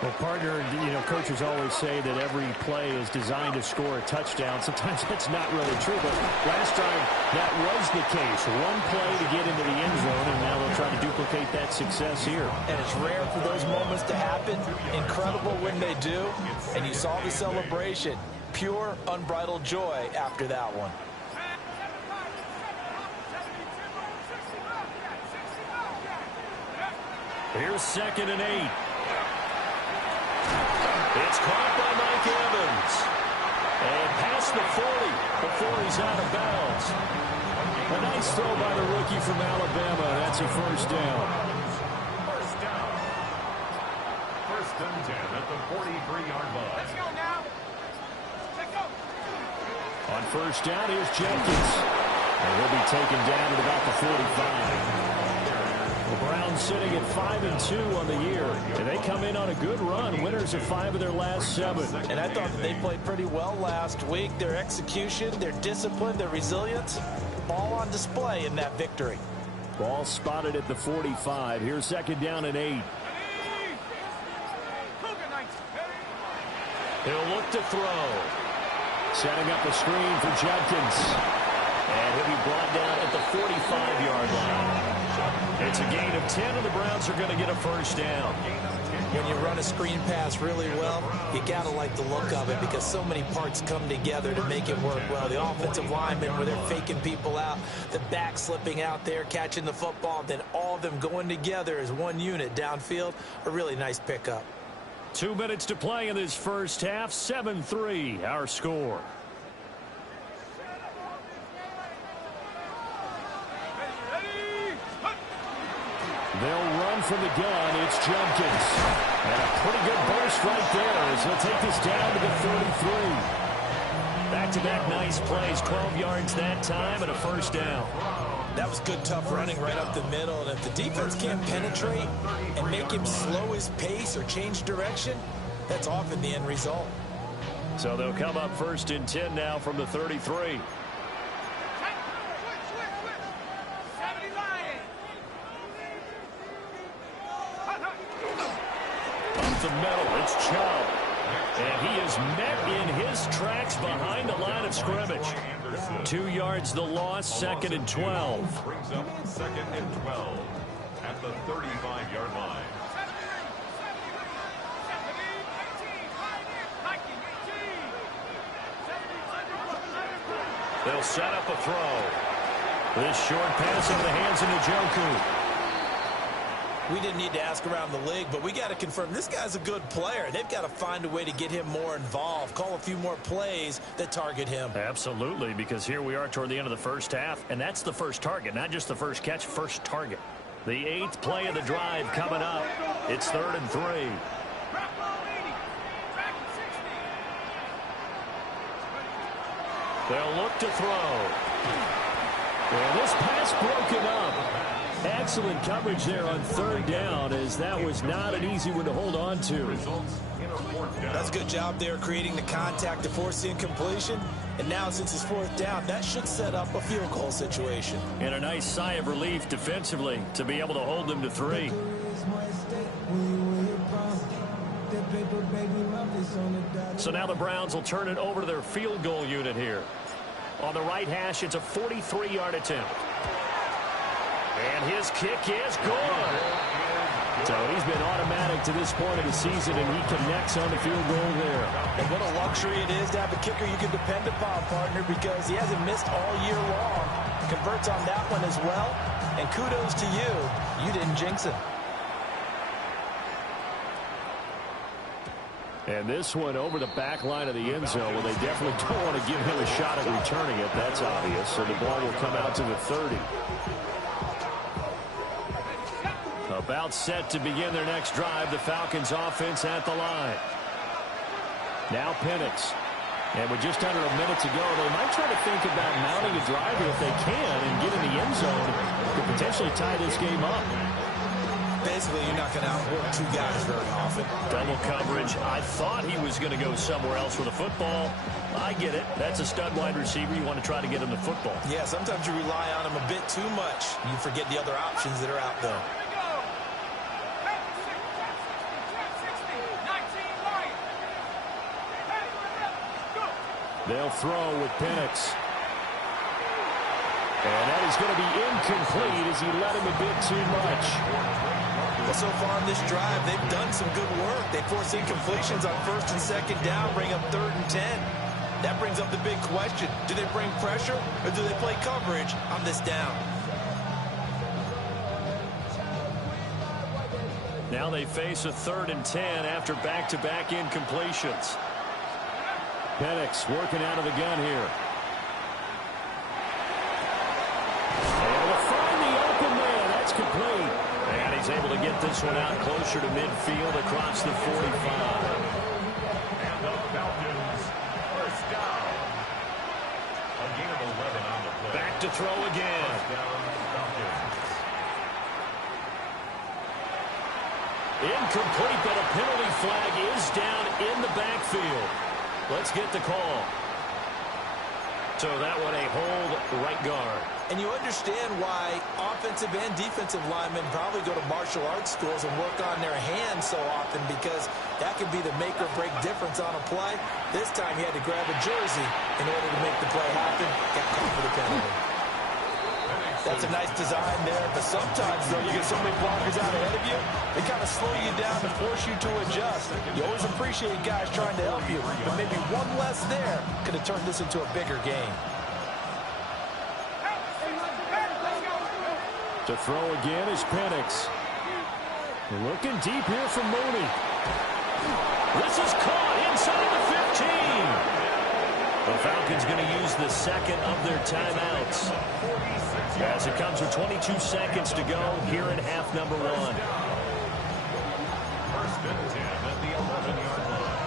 Well, partner, you know, coaches always say that every play is designed to score a touchdown. Sometimes that's not really true, but last time that was the case. 1 play to get into the end zone, and now they'll try to duplicate that success here. And it's rare for those moments to happen. Incredible when they do. And you saw the celebration. Pure, unbridled joy after that one. Here's 2nd and 8. It's caught by Mike Evans. And past the 40 before he's out of bounds. A nice throw by the rookie from Alabama. That's a first down. First down. 1st and 10 at the 43-yard line. Let's go now. Let's go. On 1st down, here's Jenkins. And he'll be taken down at about the 45. The Browns sitting at 5-2 on the year, and they come in on a good run, winners of 5 of their last 7. And I thought that they played pretty well last week. Their execution, their discipline, their resilience, all on display in that victory. Ball spotted at the 45. Here's 2nd down and 8. He'll look to throw. Setting up a screen for Jenkins. And he'll be brought down at the 45-yard line. It's a gain of 10, and the Browns are going to get a first down. When you run a screen pass really well, you got to like the look of it because so many parts come together to make it work well. The offensive linemen, where they're faking people out, the back slipping out there, catching the football, then all of them going together as one unit downfield. A really nice pickup. 2 minutes to play in this first half. 7-3, our score. They'll run from the gun. It's Jenkins. And a pretty good burst right there as he'll take this down to the 33. Back-to-back nice plays. 12 yards that time and a first down. That was good, tough running right up the middle. And if the defense can't penetrate and make him slow his pace or change direction, that's often the end result. So they'll come up 1st and 10 now from the 33. The middle, it's Chubb. And he is met in his tracks behind the line of scrimmage. 2 yards the loss, 2nd and 12. Brings up 2nd and 12. at the 35-yard line. They'll set up a throw. This short pass into the hands of Njoku. We didn't need to ask around the league, but we got to confirm this guy's a good player. They've got to find a way to get him more involved, call a few more plays that target him. Absolutely, because here we are toward the end of the first half, and that's the first target, not just the first catch, first target. The 8th play of the drive coming up. It's 3rd and 3. They'll look to throw. And this pass broken up. Excellent coverage there on 3rd down, as that was not an easy one to hold on to. That's a good job there creating the contact to force the incompletion. And now since it's 4th down, that should set up a field goal situation. And a nice sigh of relief defensively to be able to hold them to 3. So now the Browns will turn it over to their field goal unit here. On the right hash, it's a 43-yard attempt. And his kick is good. So he's been automatic to this point of the season, and he connects on the field goal there. And what a luxury it is to have a kicker you can depend upon, partner, because he hasn't missed all year long. Converts on that one as well. And kudos to you. You didn't jinx it. And this one over the back line of the end zone. Well, they definitely don't want to give him a shot at returning it. That's obvious. So the ball will come out to the 30. About set to begin their next drive. The Falcons offense at the line. Now Penix. And with just under a minute to go, they might try to think about mounting a drive if they can and get in the end zone to potentially tie this game up. Basically, you're not going to outwork 2 guys very often. Double coverage. I thought he was going to go somewhere else with the football. I get it. That's a stud wide receiver. You want to try to get him the football. Yeah, sometimes you rely on him a bit too much. You forget the other options that are out there. They'll throw with Penix. And that is going to be incomplete as he let him a bit too much. Well, so far in this drive, they've done some good work. They force incompletions on 1st and 2nd down, bring up 3rd and 10. That brings up the big question. Do they bring pressure or do they play coverage on this down? Now they face a 3rd and 10 after back-to-back incompletions. Penix working out of the gun here. And to find the open man, that's complete. And he's able to get this one out closer to midfield across the 45. And the Falcons, first down. A gain of 11 on the play. Back to throw again. First down, Falcons. Incomplete, but a penalty flag is down in the backfield. Let's get the call. So that one a hold right guard. And you understand why offensive and defensive linemen probably go to martial arts schools and work on their hands so often, because that can be the make or break difference on a play. This time he had to grab a jersey in order to make the play happen. Got caught for the penalty. That's a nice design there, but sometimes, though, you get so many blockers out ahead of you, they kind of slow you down and force you to adjust. You always appreciate guys trying to help you, but maybe one less there could have turned this into a bigger game. To throw again is Penix. Looking deep here from Mooney. This is caught inside the 15. The Falcons going to use the 2nd of their timeouts, as it comes with 22 seconds to go here in half number 1. First and 10 at the 11-yard line.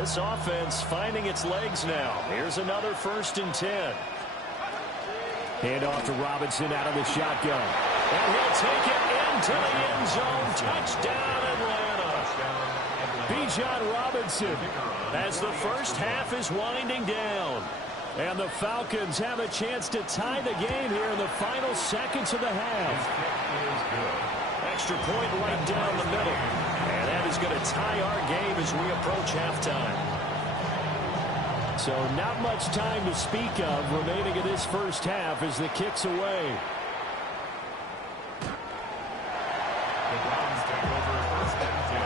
This offense finding its legs now. Here's another 1st and 10. Hand off to Robinson out of the shotgun. And he'll take it into the end zone. Touchdown, Atlanta. Bijan Robinson, as the first half is winding down. And the Falcons have a chance to tie the game here in the final seconds of the half. Extra point right down the middle. And that is going to tie our game as we approach halftime. So not much time to speak of remaining in this first half as the kick's away. The Browns take over first and 10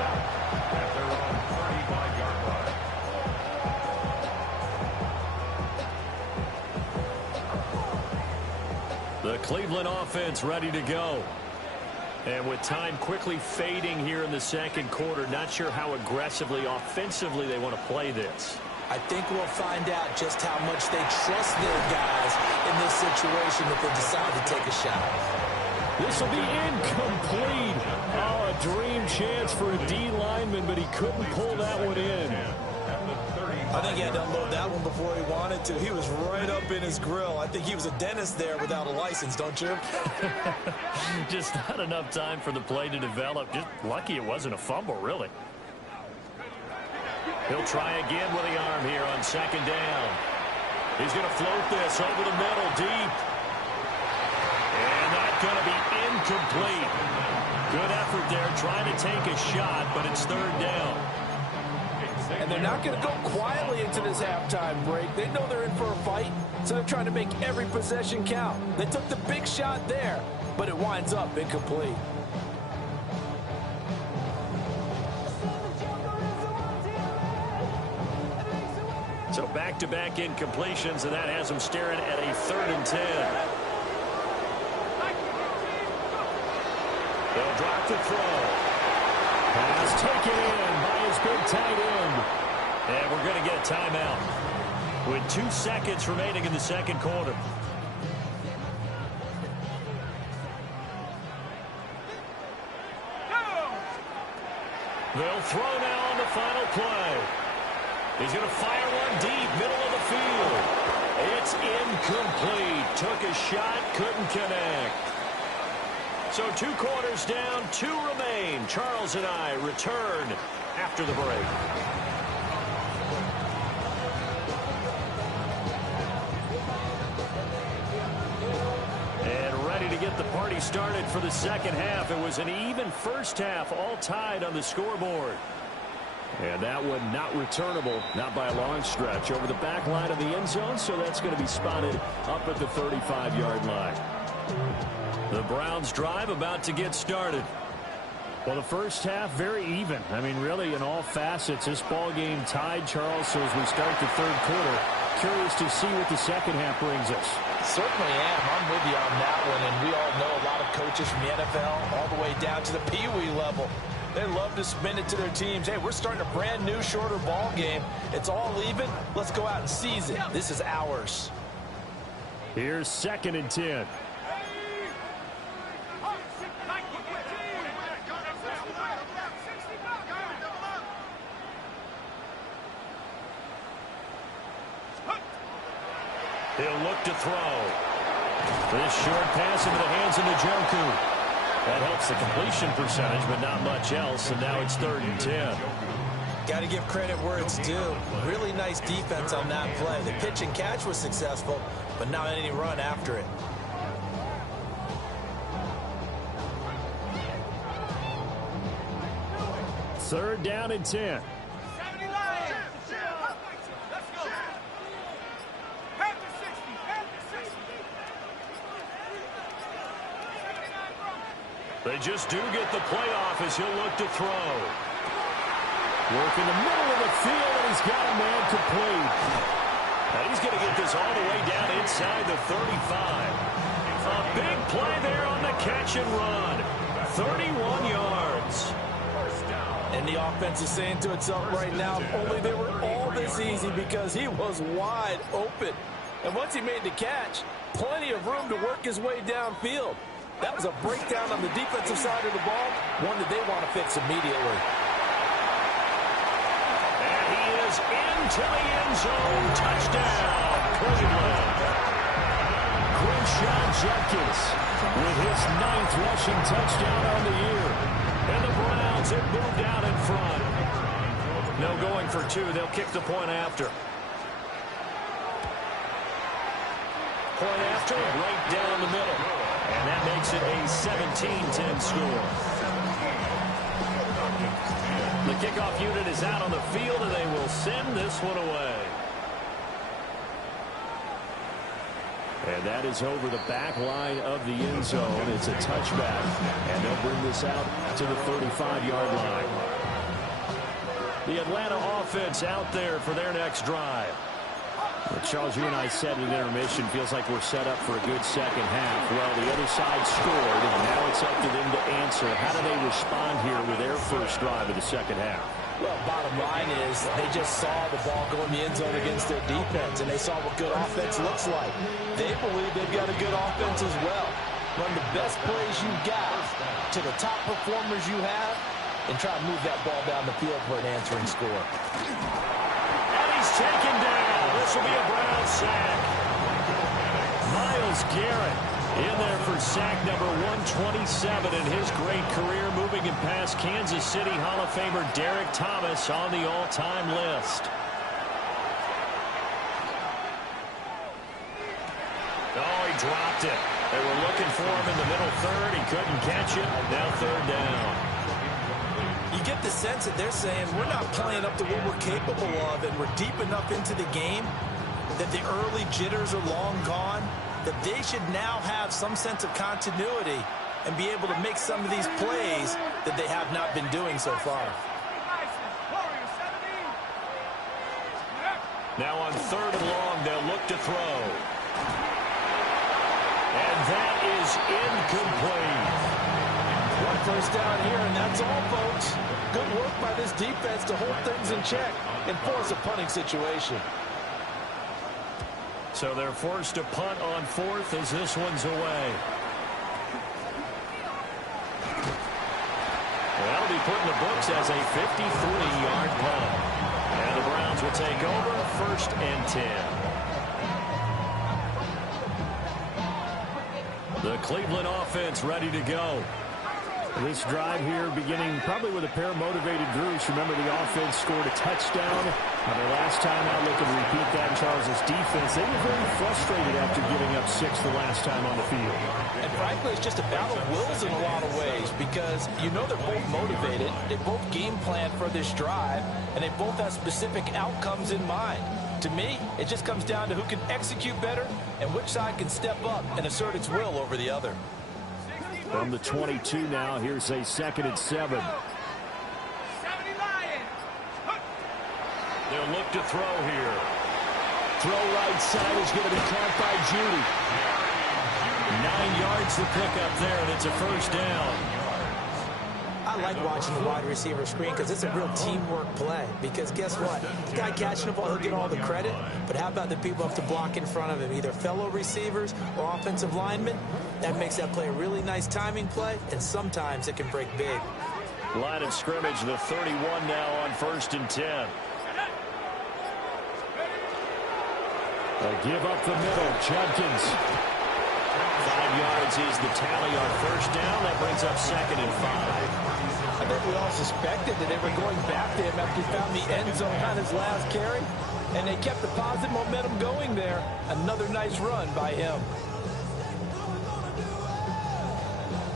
at their own 35-yard line. The Cleveland offense ready to go. And with time quickly fading here in the second quarter, not sure how aggressively, offensively they want to play this. I think we'll find out just how much they trust their guys in this situation if they decide to take a shot. This will be incomplete. Oh, a dream chance for a D lineman, but he couldn't pull that one in. I think he had to unload that one before he wanted to. He was right up in his grill. I think he was a dentist there without a license, don't you? Just not enough time for the play to develop. Just lucky it wasn't a fumble, really. He'll try again with the arm here on second down. He's going to float this over the middle deep. And that's going to be incomplete. Good effort there trying to take a shot, but it's third down. And they're not going to go quietly into this halftime break. They know they're in for a fight, so they're trying to make every possession count. They took the big shot there, but it winds up incomplete. So back-to-back incompletions, and that has them staring at a 3rd and 10. They'll drop the throw. Pass taken in by his big tight end. And we're going to get a timeout with 2 seconds remaining in the second quarter. They'll throw now on the final play. He's going to fire one deep, middle of the field. It's incomplete. Took a shot, couldn't connect. So 2 quarters down, 2 remain. Charles and I return after the break. And ready to get the party started for the second half. It was an even first half, all tied on the scoreboard. And that one not returnable, not by a long stretch, over the back line of the end zone, so that's going to be spotted up at the 35-yard line. The Browns drive about to get started. Well, the first half very even. I mean, really in all facets, this ball game tied, Charles. So as we start the third quarter, curious to see what the second half brings us. Certainly am. I'm with you on that one, and we all know a lot of coaches from the NFL all the way down to the Pee-wee level. They love to spin it to their teams. Hey, we're starting a brand new, shorter ball game. It's all even. Let's go out and seize it. This is ours. Here's 2nd and 10. He'll look to throw. This short pass into the hands of Njoku. That helps the completion percentage, but not much else, and now it's 3rd and 10. Got to give credit where it's due. Really nice defense on that play. The pitch and catch was successful, but not any run after it. Third down and 10. They just do get the playoff as he'll look to throw. Work in the middle of the field, and he's got a man complete. Now he's going to get this all the way down inside the 35. A big play there on the catch and run. 31 yards. And the offense is saying to itself right now, if only they were all this easy, because he was wide open. And once he made the catch, plenty of room to work his way downfield. That was a breakdown on the defensive side of the ball, one that they want to fix immediately. And he is into the end zone. Touchdown, Cleveland. Quinshon Judkins with his 9th rushing touchdown on the year. And the Browns have moved out in front. No going for 2. They'll kick the point after. Point after, right down the middle. And that makes it a 17-10 score. The kickoff unit is out on the field, and they will send this one away. And that is over the back line of the end zone. It's a touchback. And they'll bring this out to the 35-yard line. The Atlanta offense out there for their next drive. Well, Charles, you and I said at intermission, feels like we're set up for a good second half. Well, the other side scored, and now it's up to them to answer. How do they respond here with their first drive of the second half? Well, bottom line is they just saw the ball go in the end zone against their defense, and they saw what good offense looks like. They believe they've got a good offense as well. Run the best plays you got to the top performers you have, and try to move that ball down the field for an answering score. And he's taken down. This will be a Brown sack. Myles Garrett in there for sack number 127 in his great career, moving him past Kansas City Hall of Famer Derek Thomas on the all-time list. Oh, he dropped it. They were looking for him in the middle third. He couldn't catch it. Now third down. You get the sense that they're saying we're not playing up to what we're capable of, and we're deep enough into the game that the early jitters are long gone, that they should now have some sense of continuity and be able to make some of these plays that they have not been doing so far. Now on third and long, they'll look to throw. And that is incomplete. One first down here, and that's all, folks. Good work by this defense to hold things in check and force a punting situation. So they're forced to punt on fourth as this one's away. That'll be put in the books as a 53-yard punt. And the Browns will take over first and 10. The Cleveland offense ready to go. This drive here beginning probably with a pair of motivated groups. Remember, the offense scored a touchdown on their last time out. Looking to repeat that in Charles's defense. They were very frustrated after giving up 6 the last time on the field. And frankly, it's just a battle of wills in a lot of ways, because you know they're both motivated. They both game plan for this drive, and they both have specific outcomes in mind. To me, it just comes down to who can execute better and which side can step up and assert its will over the other. From the 22 now, here's a 2nd and 7. They'll look to throw here. Throw right side is going to be caught by Judy. 9 yards to pick up there, and it's a first down. I like watching the wide receiver screen because it's a real teamwork play. Because guess what? The guy catching the ball, he'll get all the credit. But how about the people who have to block in front of him, either fellow receivers or offensive linemen? That makes that play a really nice timing play, and sometimes it can break big. Line of scrimmage, the 31 now on first and 10. A give up the middle, Judkins. 5 yards is the tally on first down. That brings up 2nd and 5. I think we all suspected that they were going back to him after he found the end zone on his last carry, and they kept the positive momentum going there. Another nice run by him.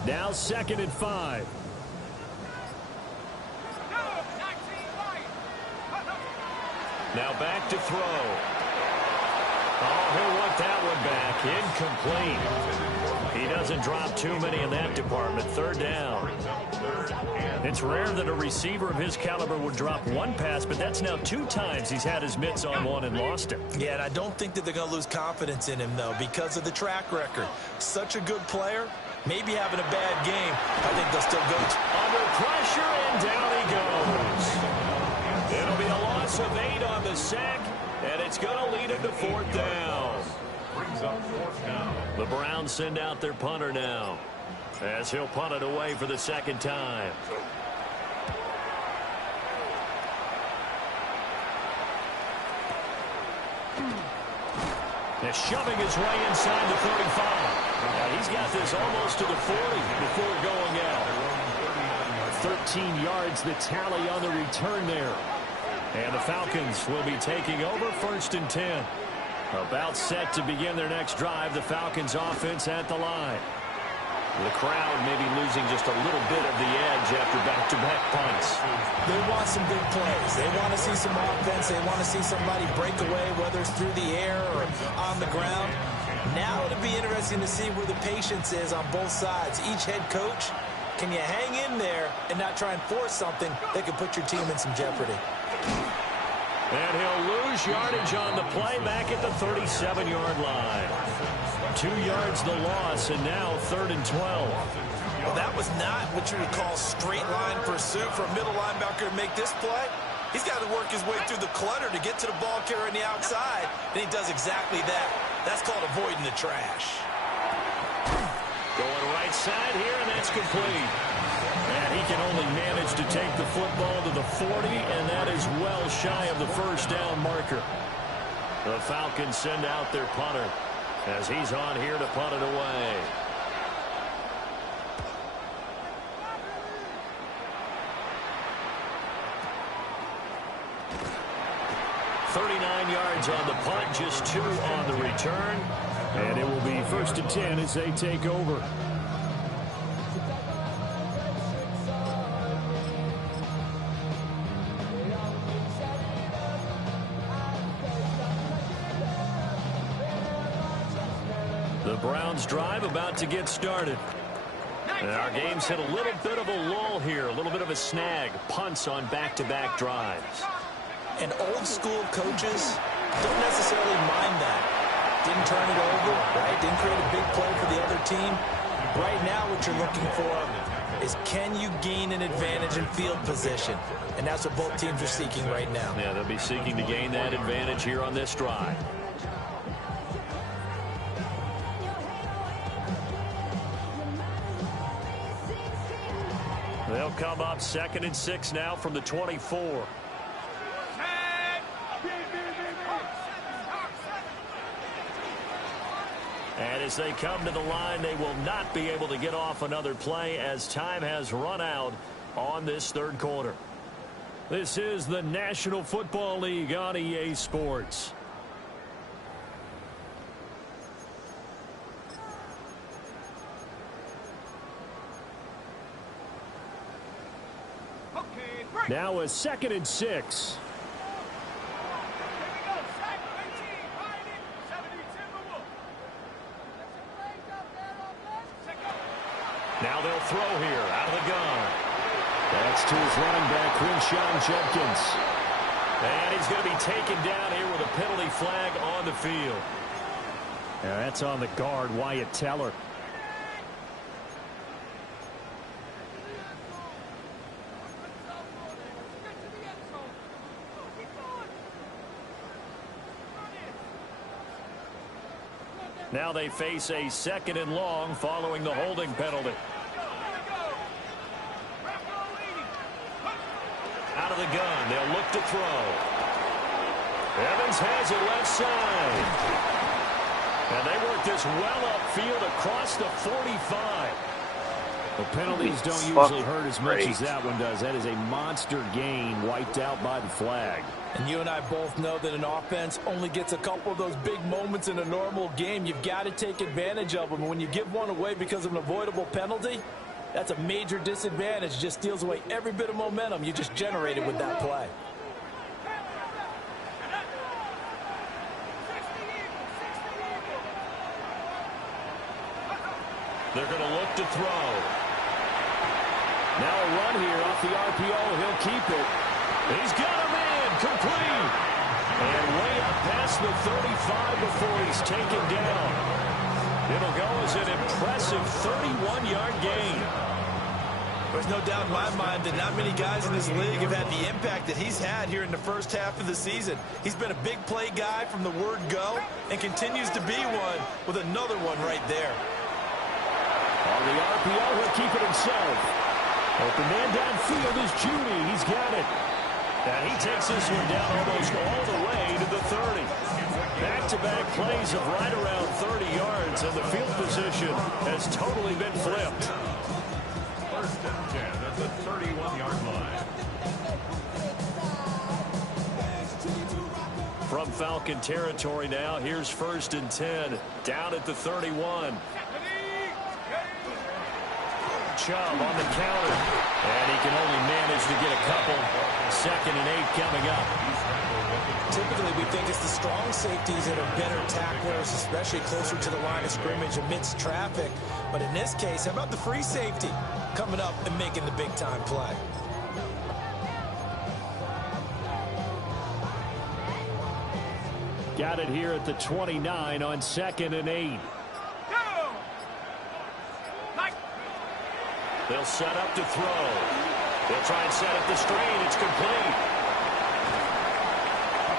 Now 2nd and 5. Now back to throw. Oh, he'll want that one back. Incomplete. He doesn't drop too many in that department. Third down. It's rare that a receiver of his caliber would drop one pass, but that's now 2 times he's had his mitts on one and lost it. Yeah, and I don't think that they're going to lose confidence in him, though, because of the track record. Such a good player, maybe having a bad game. I think they'll still go under pressure, and down he goes. It'll be a loss of 8 on the sack, and it's going to lead him to 4th down. Brings up 4th down. The Browns send out their punter now, as he'll punt it away for the 2nd time. They're shoving his way inside the 35. Now he's got this almost to the 40 before going out. 13 yards the tally on the return there. And the Falcons will be taking over 1st and 10. About set to begin their next drive. The Falcons offense at the line. The crowd maybe losing just a little bit of the edge after back-to-back punts. They want some big plays. They want to see some offense. They want to see somebody break away, whether it's through the air or on the ground. Now it'll be interesting to see where the patience is on both sides. Each head coach, can you hang in there and not try and force something that could put your team in some jeopardy? And he'll lose yardage on the play back at the 37-yard line. 2 yards the loss, and now 3rd and 12. Well, that was not what you would call straight line pursuit for a middle linebacker to make this play. He's got to work his way through the clutter to get to the ball carrier on the outside, and he does exactly that. That's called avoiding the trash. Going right side here, and that's complete. And he can only manage to take the football to the 40, and that is well shy of the first down marker. The Falcons send out their punter as he's on here to punt it away. Yards on the punt, just 2 on the return. And it will be 1st and 10 as they take over. The Browns drive about to get started. And our game's hit a little bit of a lull here, a little bit of a snag. Punts on back-to-back drives. And old school coaches don't necessarily mind that. Didn't turn it over, right? Didn't create a big play for the other team. Right now what you're looking for is, can you gain an advantage in field position? And that's what both teams are seeking right now. Yeah, they'll be seeking to gain that advantage here on this drive. They'll come up 2nd and 6 now from the 24. And as they come to the line, they will not be able to get off another play as time has run out on this 3rd quarter. This is the National Football League on EA Sports. Now a 2nd and 6. Now they'll throw here out of the gun. That's to his running back, Quinshon Judkins. And he's going to be taken down here with a penalty flag on the field. Yeah, that's on the guard, Wyatt Teller. Now they face a 2nd and long following the holding penalty. Out of the gun, they'll look to throw. Evans has it left side. And they work this well upfield across the 45. The penalties don't usually hurt as much as that one does. That is a monster gain wiped out by the flag. And you and I both know that an offense only gets a couple of those big moments in a normal game. You've got to take advantage of them. And when you give one away because of an avoidable penalty, that's a major disadvantage. Just steals away every bit of momentum you just generated with that play. They're going to look to throw. Now a run here off the RPO. He'll keep it. He's got a man complete. And way up past the 35 before he's taken down. It'll go as an impressive 31-yard gain. There's no doubt in my mind that not many guys in this league have had the impact that he's had here in the first half of the season. He's been a big play guy from the word go and continues to be one with another one right there. On the RPO, he'll keep it himself. Open man downfield is Judy. He's got it. And he takes this one down almost all the way to the 30. Back-to-back plays of right around 30 yards, and the field position has totally been flipped. 1st and 10 at the 31-yard line. From Falcon territory now, here's 1st and 10, down at the 31. Chubb on the counter, and he can only manage to get a couple. 2nd and 8 coming up. Typically, we think it's the strong safeties that are better tacklers, especially closer to the line of scrimmage amidst traffic. But in this case, how about the free safety coming up and making the big-time play? Got it here at the 29 on 2nd and 8. They'll set up to throw. They'll try and set up the screen. It's complete.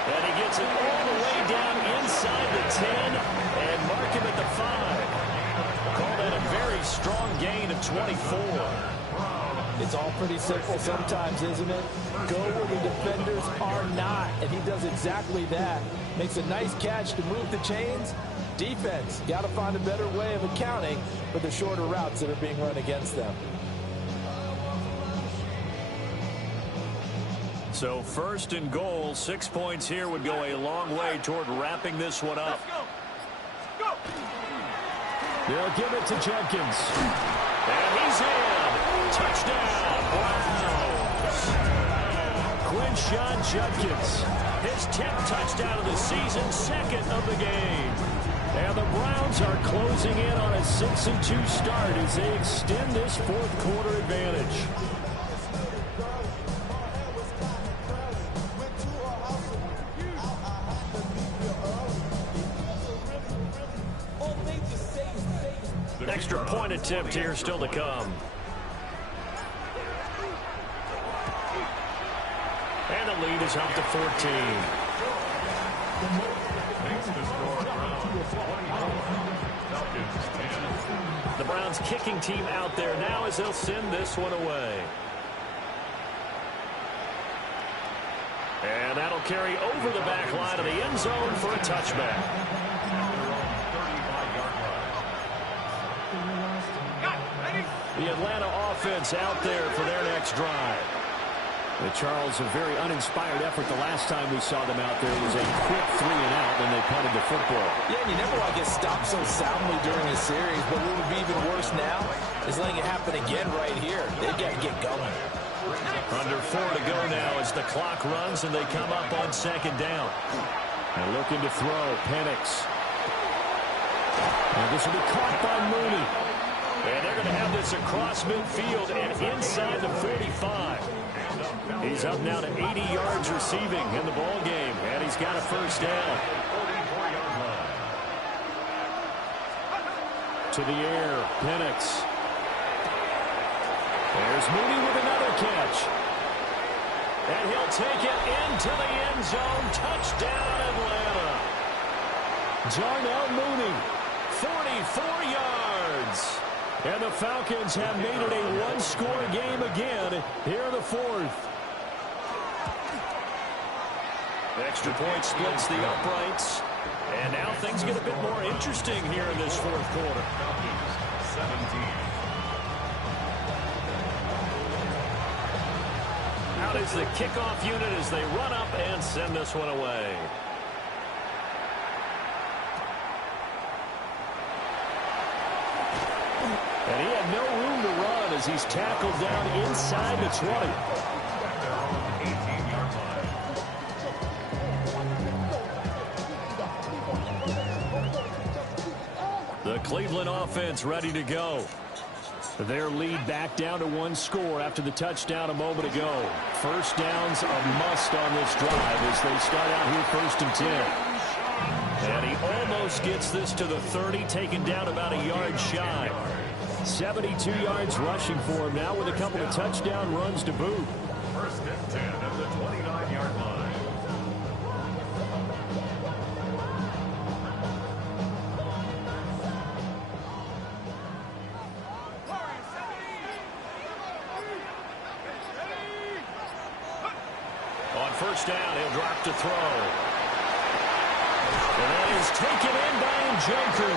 And he gets it all the way down inside the 10 and mark him at the 5. Call that a very strong gain of 24. It's all pretty simple sometimes, isn't it? Go where the defenders are not, and he does exactly that. Makes a nice catch to move the chains. Defense, got to find a better way of accounting for the shorter routes that are being run against them. So 1st and goal, 6 points here would go a long way toward wrapping this one up. They'll give it to Jenkins. And he's in. Touchdown, Browns. Quinshon Judkins, his 10th touchdown of the season, 2nd of the game. And the Browns are closing in on a 6-2 start as they extend this 4th quarter advantage. Extra point attempt here still to come. And the lead is up to 14. The Browns kicking team out there now as they'll send this one away. And that'll carry over the back line of the end zone for a touchback. The Atlanta offense out there for their next drive. Charles, a very uninspired effort the last time we saw them out there. It was a quick 3 and out when they punted the football. Yeah, and you never want to get stopped so soundly during a series, but what would be even worse now is letting it happen again right here. They've got to get going. Under 4 to go now as the clock runs and they come up on 2nd down. And looking to throw, Penix. And this will be caught by Mooney. And they're going to have this across midfield and inside the 45. He's up now to 80 yards receiving in the ball game, and he's got a 1st down. To the air, Penix. There's Mooney with another catch. And he'll take it into the end zone. Touchdown, Atlanta. Darnell Mooney, 44 yards. And the Falcons have made it a one-score game again here in the 4th. Extra point splits the uprights. And now things get a bit more interesting here in this 4th quarter. Out is the kickoff unit as they run up and send this one away. And he had no room to run as he's tackled down inside the 20. The Cleveland offense ready to go. Their lead back down to 1 score after the touchdown a moment ago. 1st down's a must on this drive as they start out here 1st and 10. And he almost gets this to the 30, taken down about a yard shy. 72 yards rushing for him now with a couple of touchdown runs to boot. 1st and 10 at the 29-yard line. On 1st down, he'll drop to throw. And that is taken in by Njoku.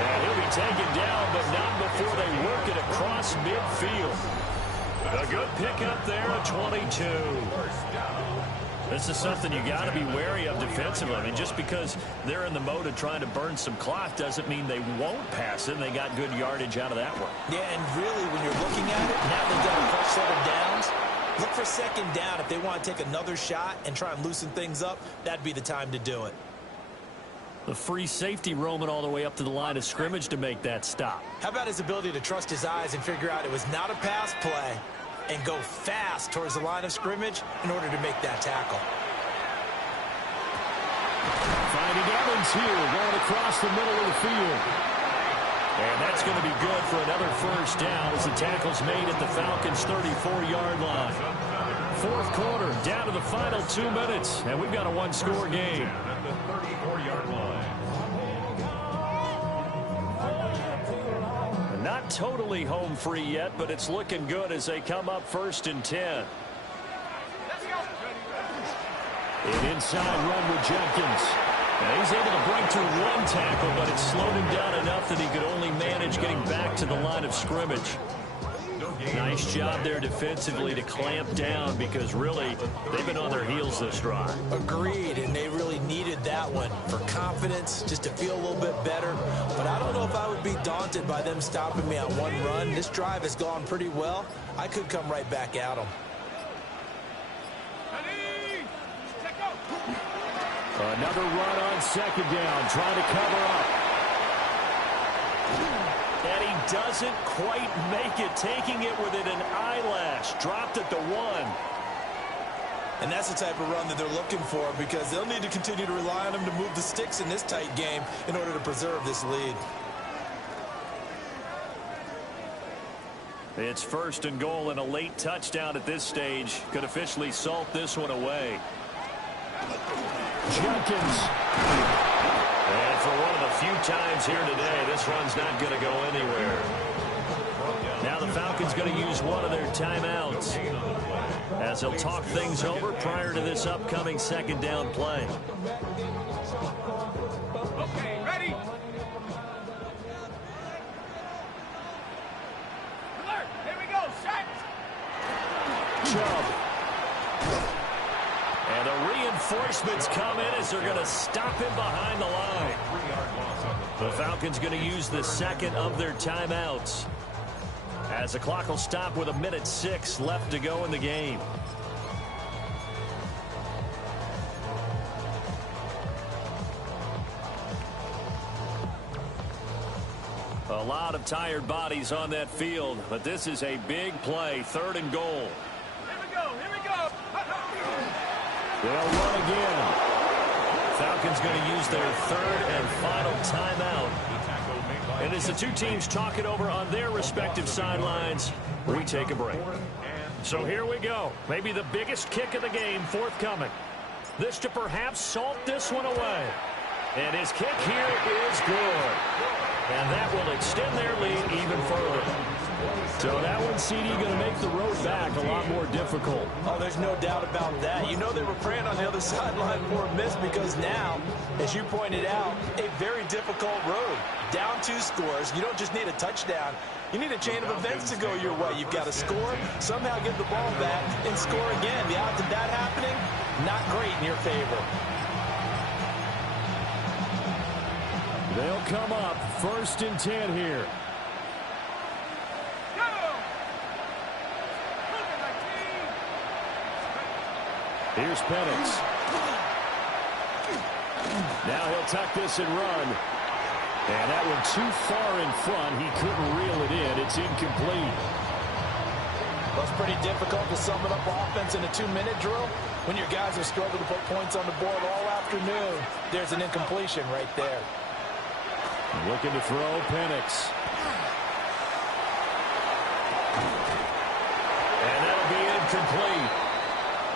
And he'll be taken down, but not before they work it across midfield. A good pickup there at 22. This is something you got to be wary of defensively. I mean, just because they're in the mode of trying to burn some clock doesn't mean they won't pass it. And they got good yardage out of that one. Yeah, and really, when you're looking at it, now they've got a fresh set of downs. Look for second down. If they want to take another shot and try and loosen things up, that'd be the time to do it. The free safety roaming all the way up to the line of scrimmage to make that stop. How about his ability to trust his eyes and figure out it was not a pass play and go fast towards the line of scrimmage in order to make that tackle. Finding Evans here, going across the middle of the field. And that's going to be good for another first down as the tackle's made at the Falcons' 34-yard line. Fourth quarter, down to the final 2 minutes, and we've got a one-score game. At the 34-yard line. Not totally home free yet, but it's looking good as they come up 1st and 10. An inside run with Jenkins. And he's able to break through one tackle, but it slowed him down enough that he could only manage getting back to the line of scrimmage. Nice job there defensively to clamp down because really they've been on their heels this drive. Agreed, and they really needed that one for confidence, just to feel a little bit better. But I don't know if I would be daunted by them stopping me on one run. This drive has gone pretty well. I could come right back at them. Another run on second down, trying to cover up. And he doesn't quite make it, taking it within an eyelash. Dropped at the 1. And that's the type of run that they're looking for because they'll need to continue to rely on him to move the sticks in this tight game in order to preserve this lead. It's 1st and goal, and a late touchdown at this stage could officially salt this one away. Jenkins. And for one of the few times here today, this run's not going to go anywhere. Now the Falcons going to use one of their timeouts as they'll talk things over prior to this upcoming second down play. Okay, ready? Alert! Here we go, shot! Chubb. And the reinforcements come in as they're going to stop him behind the line. The Falcons going to use the second of their timeouts as the clock will stop with 1:06 left to go in the game. A lot of tired bodies on that field, but this is a big play, 3rd and goal. Here we go, here we go! They'll run again. Falcons going to use their 3rd and final timeout. And as the two teams talk it over on their respective sidelines, we take a break. So here we go. Maybe the biggest kick of the game forthcoming. This to perhaps salt this one away. And his kick here is good. And that will extend their lead even further. So that one, CD, going to make the road back a lot more difficult. Oh, there's no doubt about that. You know they were praying on the other sideline for a miss because now, as you pointed out, a very difficult road. Down 2 scores. You don't just need a touchdown. You need a chain of events to go your way. You've got to score, somehow get the ball back, and score again. The odds of that happening, not great in your favor. They'll come up 1st and 10 here. Here's Penix. Now he'll tuck this and run. And that one too far in front. He couldn't reel it in. It's incomplete. Well, it's pretty difficult to sum it up offense in a 2-minute drill when your guys have struggled to put points on the board all afternoon. There's an incompletion right there. Looking to throw, Penix. And that'll be incomplete.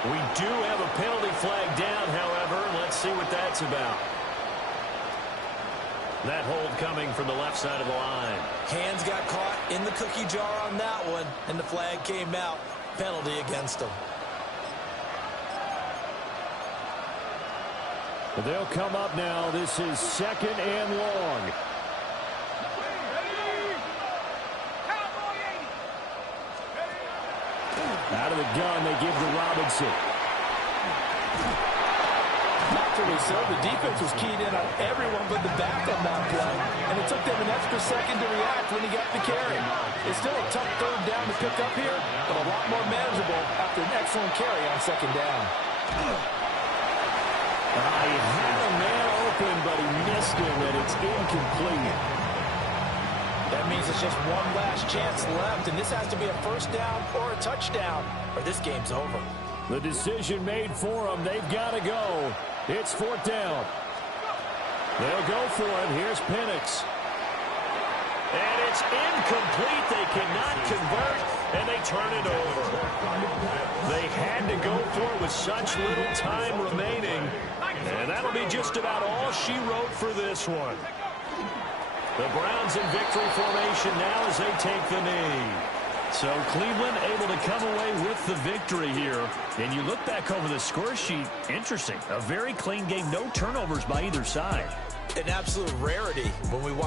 We do have a penalty flag down, however. Let's see what that's about. That hold coming from the left side of the line. Hands got caught in the cookie jar on that one, and the flag came out. Penalty against them. But they'll come up now. This is 2nd and long. Out of the gun, they give to Robinson. Naturally so, the defense was keyed in on everyone but the back on that play, and it took them an extra second to react when he got the carry. It's still a tough 3rd down to pick up here, but a lot more manageable after an excellent carry on second down. He had a man open, but he missed him, and it's incomplete. That means it's just one last chance left, and this has to be a first down or a touchdown, or this game's over. The decision made for them. They've got to go. It's fourth down. They'll go for it. Here's Penix. And it's incomplete. They cannot convert, and they turn it over. They had to go for it with such little time remaining. And that'll be just about all she wrote for this one. The Browns in victory formation now as they take the knee. So Cleveland able to come away with the victory here. And you look back over the score sheet, interesting. A very clean game, no turnovers by either side. An absolute rarity when we watch